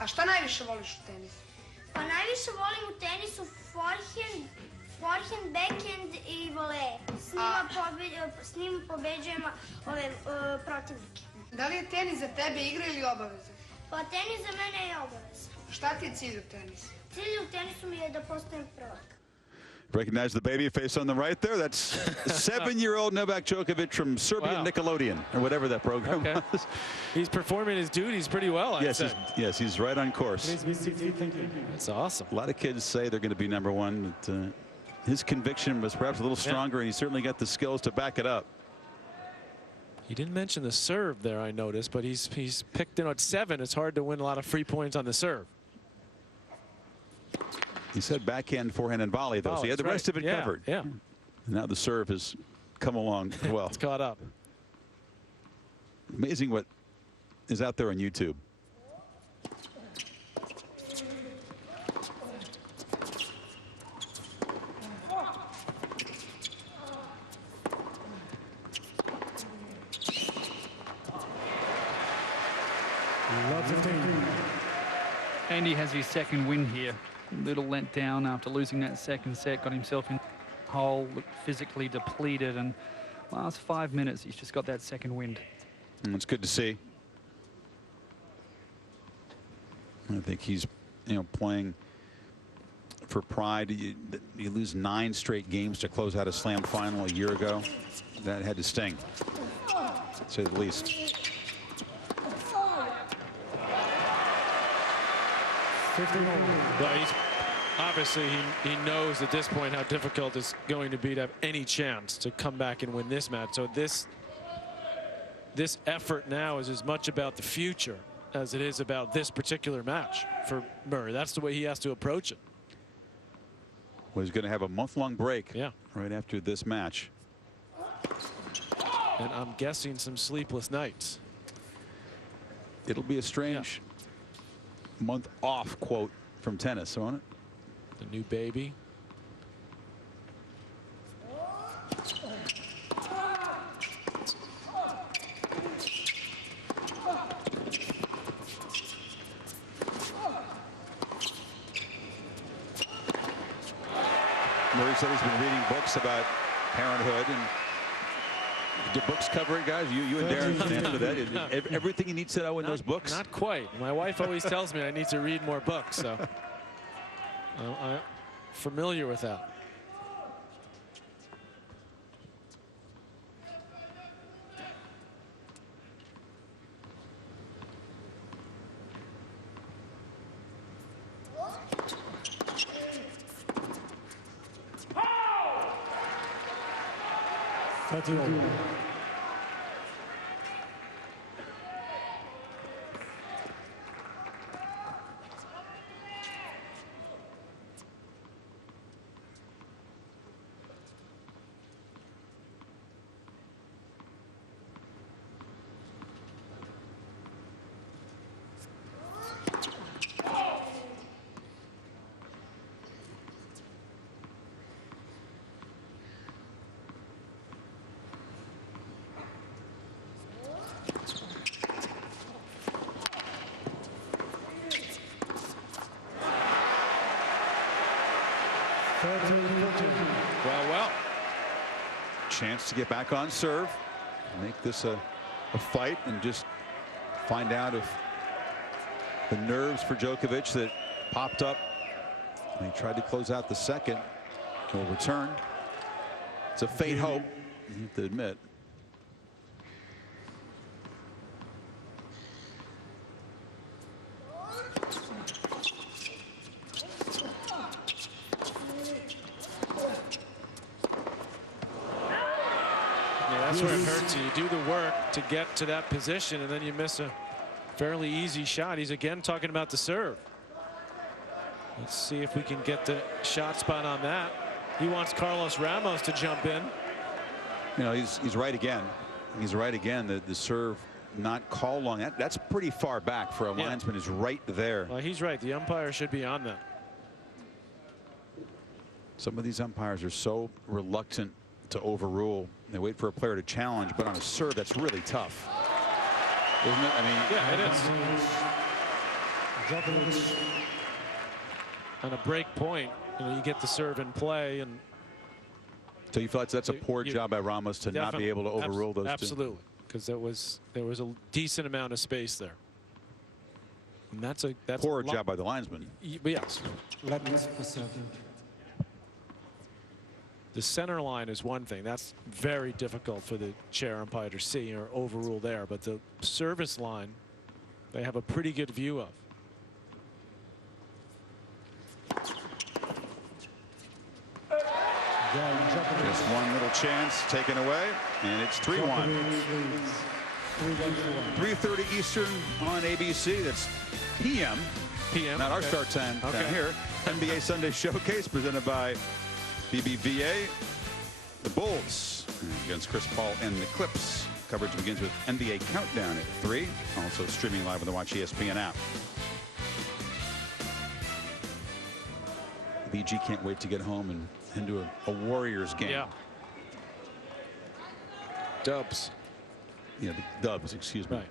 A šta najviše voliš u tenisu? Pa najviše volim u tenisu forehand, backhand I volej. S njim pobeđujemo protivnike. Da li je tenis za tebe igra ili obaveza? Pa tenis za mene je obaveza. Šta ti je cilj u tenisu? Cilj u tenisu mi je da postanem prvak. Recognize the baby face on the right there? That's 7-year-old Novak Djokovic from Serbian Nickelodeon, or whatever that program was. He's performing his duties pretty well, I'd say. Yes, he's right on course. That's awesome. A lot of kids say they're going to be #1. But, his conviction was perhaps a little stronger, and he certainly got the skills to back it up. He didn't mention the serve there, I noticed, but he's picked in at 7. It's hard to win a lot of free points on the serve. He said backhand, forehand, and volley, though, so he had the rest of it covered. Yeah. Now the serve has come along well. It's caught up. Amazing what is out there on YouTube. Andy has his second win here. A little let down after losing that second set. Got himself in hole, looked physically depleted, and last 5 minutes he's just got that second wind. And it's good to see. I think he's, playing for pride. You lose 9 straight games to close out a slam final a year ago. That had to sting, to say the least. Well, obviously he knows at this point how difficult it's going to be to have any chance to come back and win this match. So this effort now is as much about the future as it is about this particular match for Murray. That's the way he has to approach it. Well, he's going to have a month-long break right after this match. And I'm guessing some sleepless nights. It'll be a strange month off, quote, from tennis, won't it? The new baby. Murray said he's been reading books about parenthood, and do books cover it, guys? You and Darren stand for that. Everything you need to know in those books? Not quite. My wife always tells me I need to read more books, so I'm familiar with that. 31. Well. Chance to get back on serve, make this a fight, and just find out if the nerves for Djokovic that popped up when he tried to close out the second will return. It's a faint hope, you have to admit. That's where it hurts you. You do the work to get to that position, and then you miss a fairly easy shot. He's again talking about the serve. Let's see if we can get the shot spot on that. He wants Carlos Ramos to jump in. You know, he's right again. He's right again. The serve not called long. That's pretty far back for a linesman. Is right there. Well, he's right. The umpire should be on that. Some of these umpires are so reluctant to overrule. They wait for a player to challenge, but on a serve, that's really tough, isn't it? I mean, yeah, it is. On a break point, you know, you get the serve in play, and so you feel like that's a poor job by Ramos to not be able to overrule those absolutely, because there was a decent amount of space there, and that's poor job by the linesman. Yes. The center line is one thing. That's very difficult for the chair umpire to see or overrule there. But the service line, they have a pretty good view of. Just one little chance taken away, and it's 3-1. 3:30 Eastern on ABC. That's PM. Not our start time down here. NBA Sunday Showcase presented by BBVA. The Bulls against Chris Paul and the Clips. Coverage begins with NBA Countdown at 3. Also streaming live on the Watch ESPN app. BG can't wait to get home and into a Warriors game. Yeah. Dubs. Yeah, the Dubs, excuse me. Right.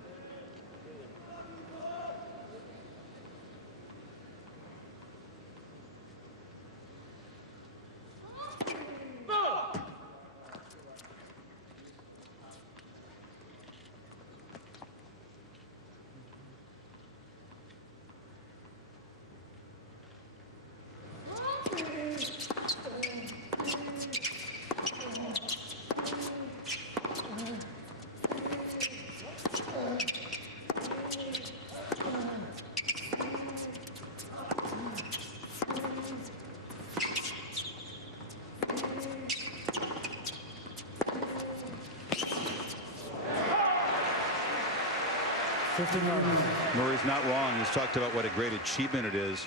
Murray's not wrong. He's talked about what a great achievement it is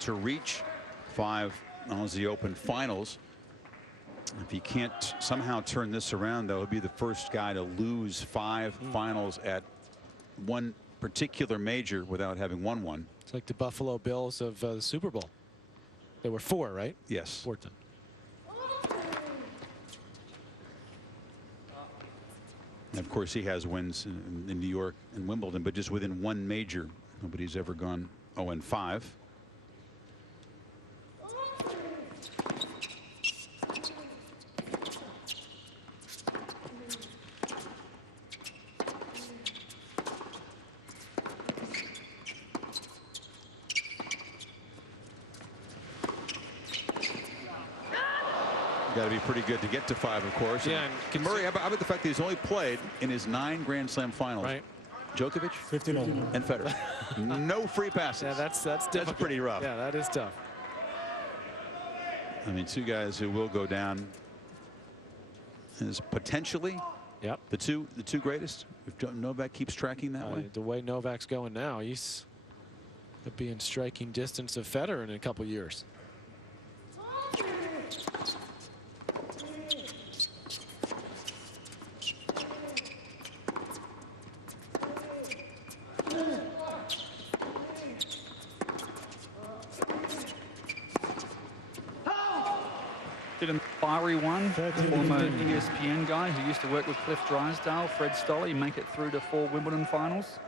to reach 5 Aussie Open finals. If he can't somehow turn this around, though, he'll be the first guy to lose 5 finals at one particular major without having won one. It's like the Buffalo Bills of the Super Bowl. There were 4, right? Yes. 4 times. And of course, he has wins in New York and Wimbledon, but just within one major. Nobody's ever gone 0-5. Got to be pretty good to get to 5, of course. Yeah, and Murray, how about the fact that he's only played in his 9 Grand Slam finals? Right. Djokovic, 59, and Federer. No free passes. Yeah, that's pretty rough. Yeah, that is tough. I mean, 2 guys who will go down is potentially the two greatest. If Novak keeps tracking that way. The way Novak's going now, he's could be in striking distance of Federer in a couple years. Did a fiery one, former ESPN guy who used to work with Cliff Drysdale, Fred Stolle, make it through to 4 Wimbledon finals.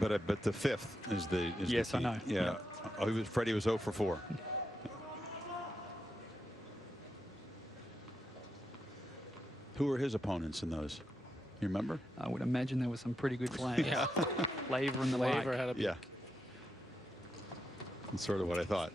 But the fifth is the yes, the key. I know. Yeah, Freddie was 0 for 4. Who were his opponents in those? You remember? I would imagine there were some pretty good players. Yeah. Laver and the Laver like. had a Yeah. That's sort of what I thought.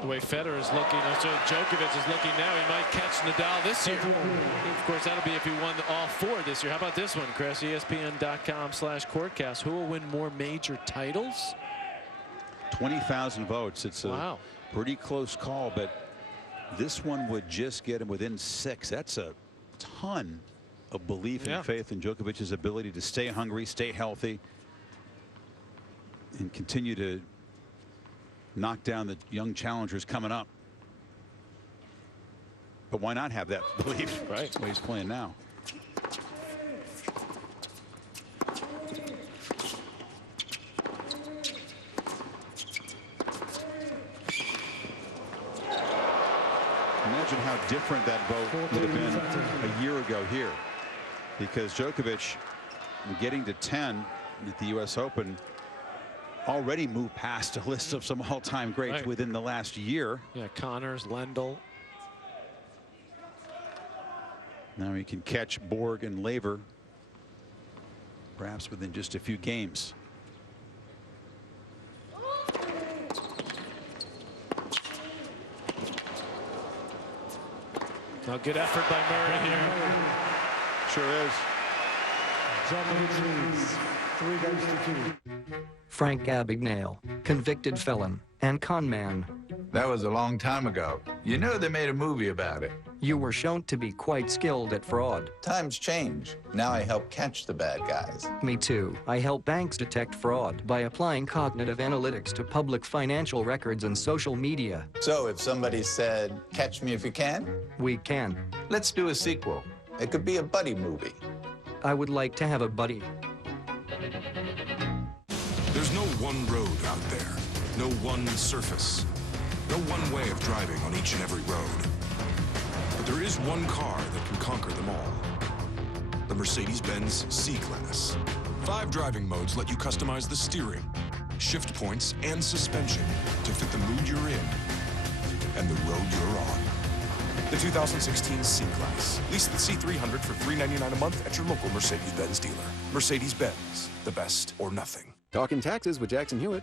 The way Federer is looking, so Djokovic is looking now, he might catch Nadal this year. Of course, that'll be if he won all 4 this year. How about this one, Chris? ESPN.com/Courtcast. Who will win more major titles? 20,000 votes. It's a pretty close call, but this one would just get him within 6. That's a ton of belief and faith in Djokovic's ability to stay hungry, stay healthy, and continue to knock down the young challengers coming up. But why not have that belief? Right. The way he's playing now. Imagine how different that vote would have been a year ago here, because Djokovic getting to 10 at the U.S. Open already moved past a list of some all-time greats within the last year. Yeah, Connors, Lendl. Now he can catch Borg and Laver, perhaps within just a few games. Now, good effort by Murray here. Sure is. Djokovic leads 3 games to 2. Frank Abagnale, convicted felon and con man. That was a long time ago. You know they made a movie about it. You were shown to be quite skilled at fraud. Times change. Now I help catch the bad guys. Me too. I help banks detect fraud by applying cognitive analytics to public financial records and social media. So if somebody said, catch me if you can? We can. Let's do a sequel. It could be a buddy movie. I would like to have a buddy. There's no one road out there, no one surface, no one way of driving on each and every road. But there is one car that can conquer them all. The Mercedes-Benz C-Class. 5 driving modes let you customize the steering, shift points, and suspension to fit the mood you're in and the road you're on. The 2016 C-Class. Lease the C300 for $399 a month at your local Mercedes-Benz dealer. Mercedes-Benz, the best or nothing. Talking taxes with Jackson Hewitt.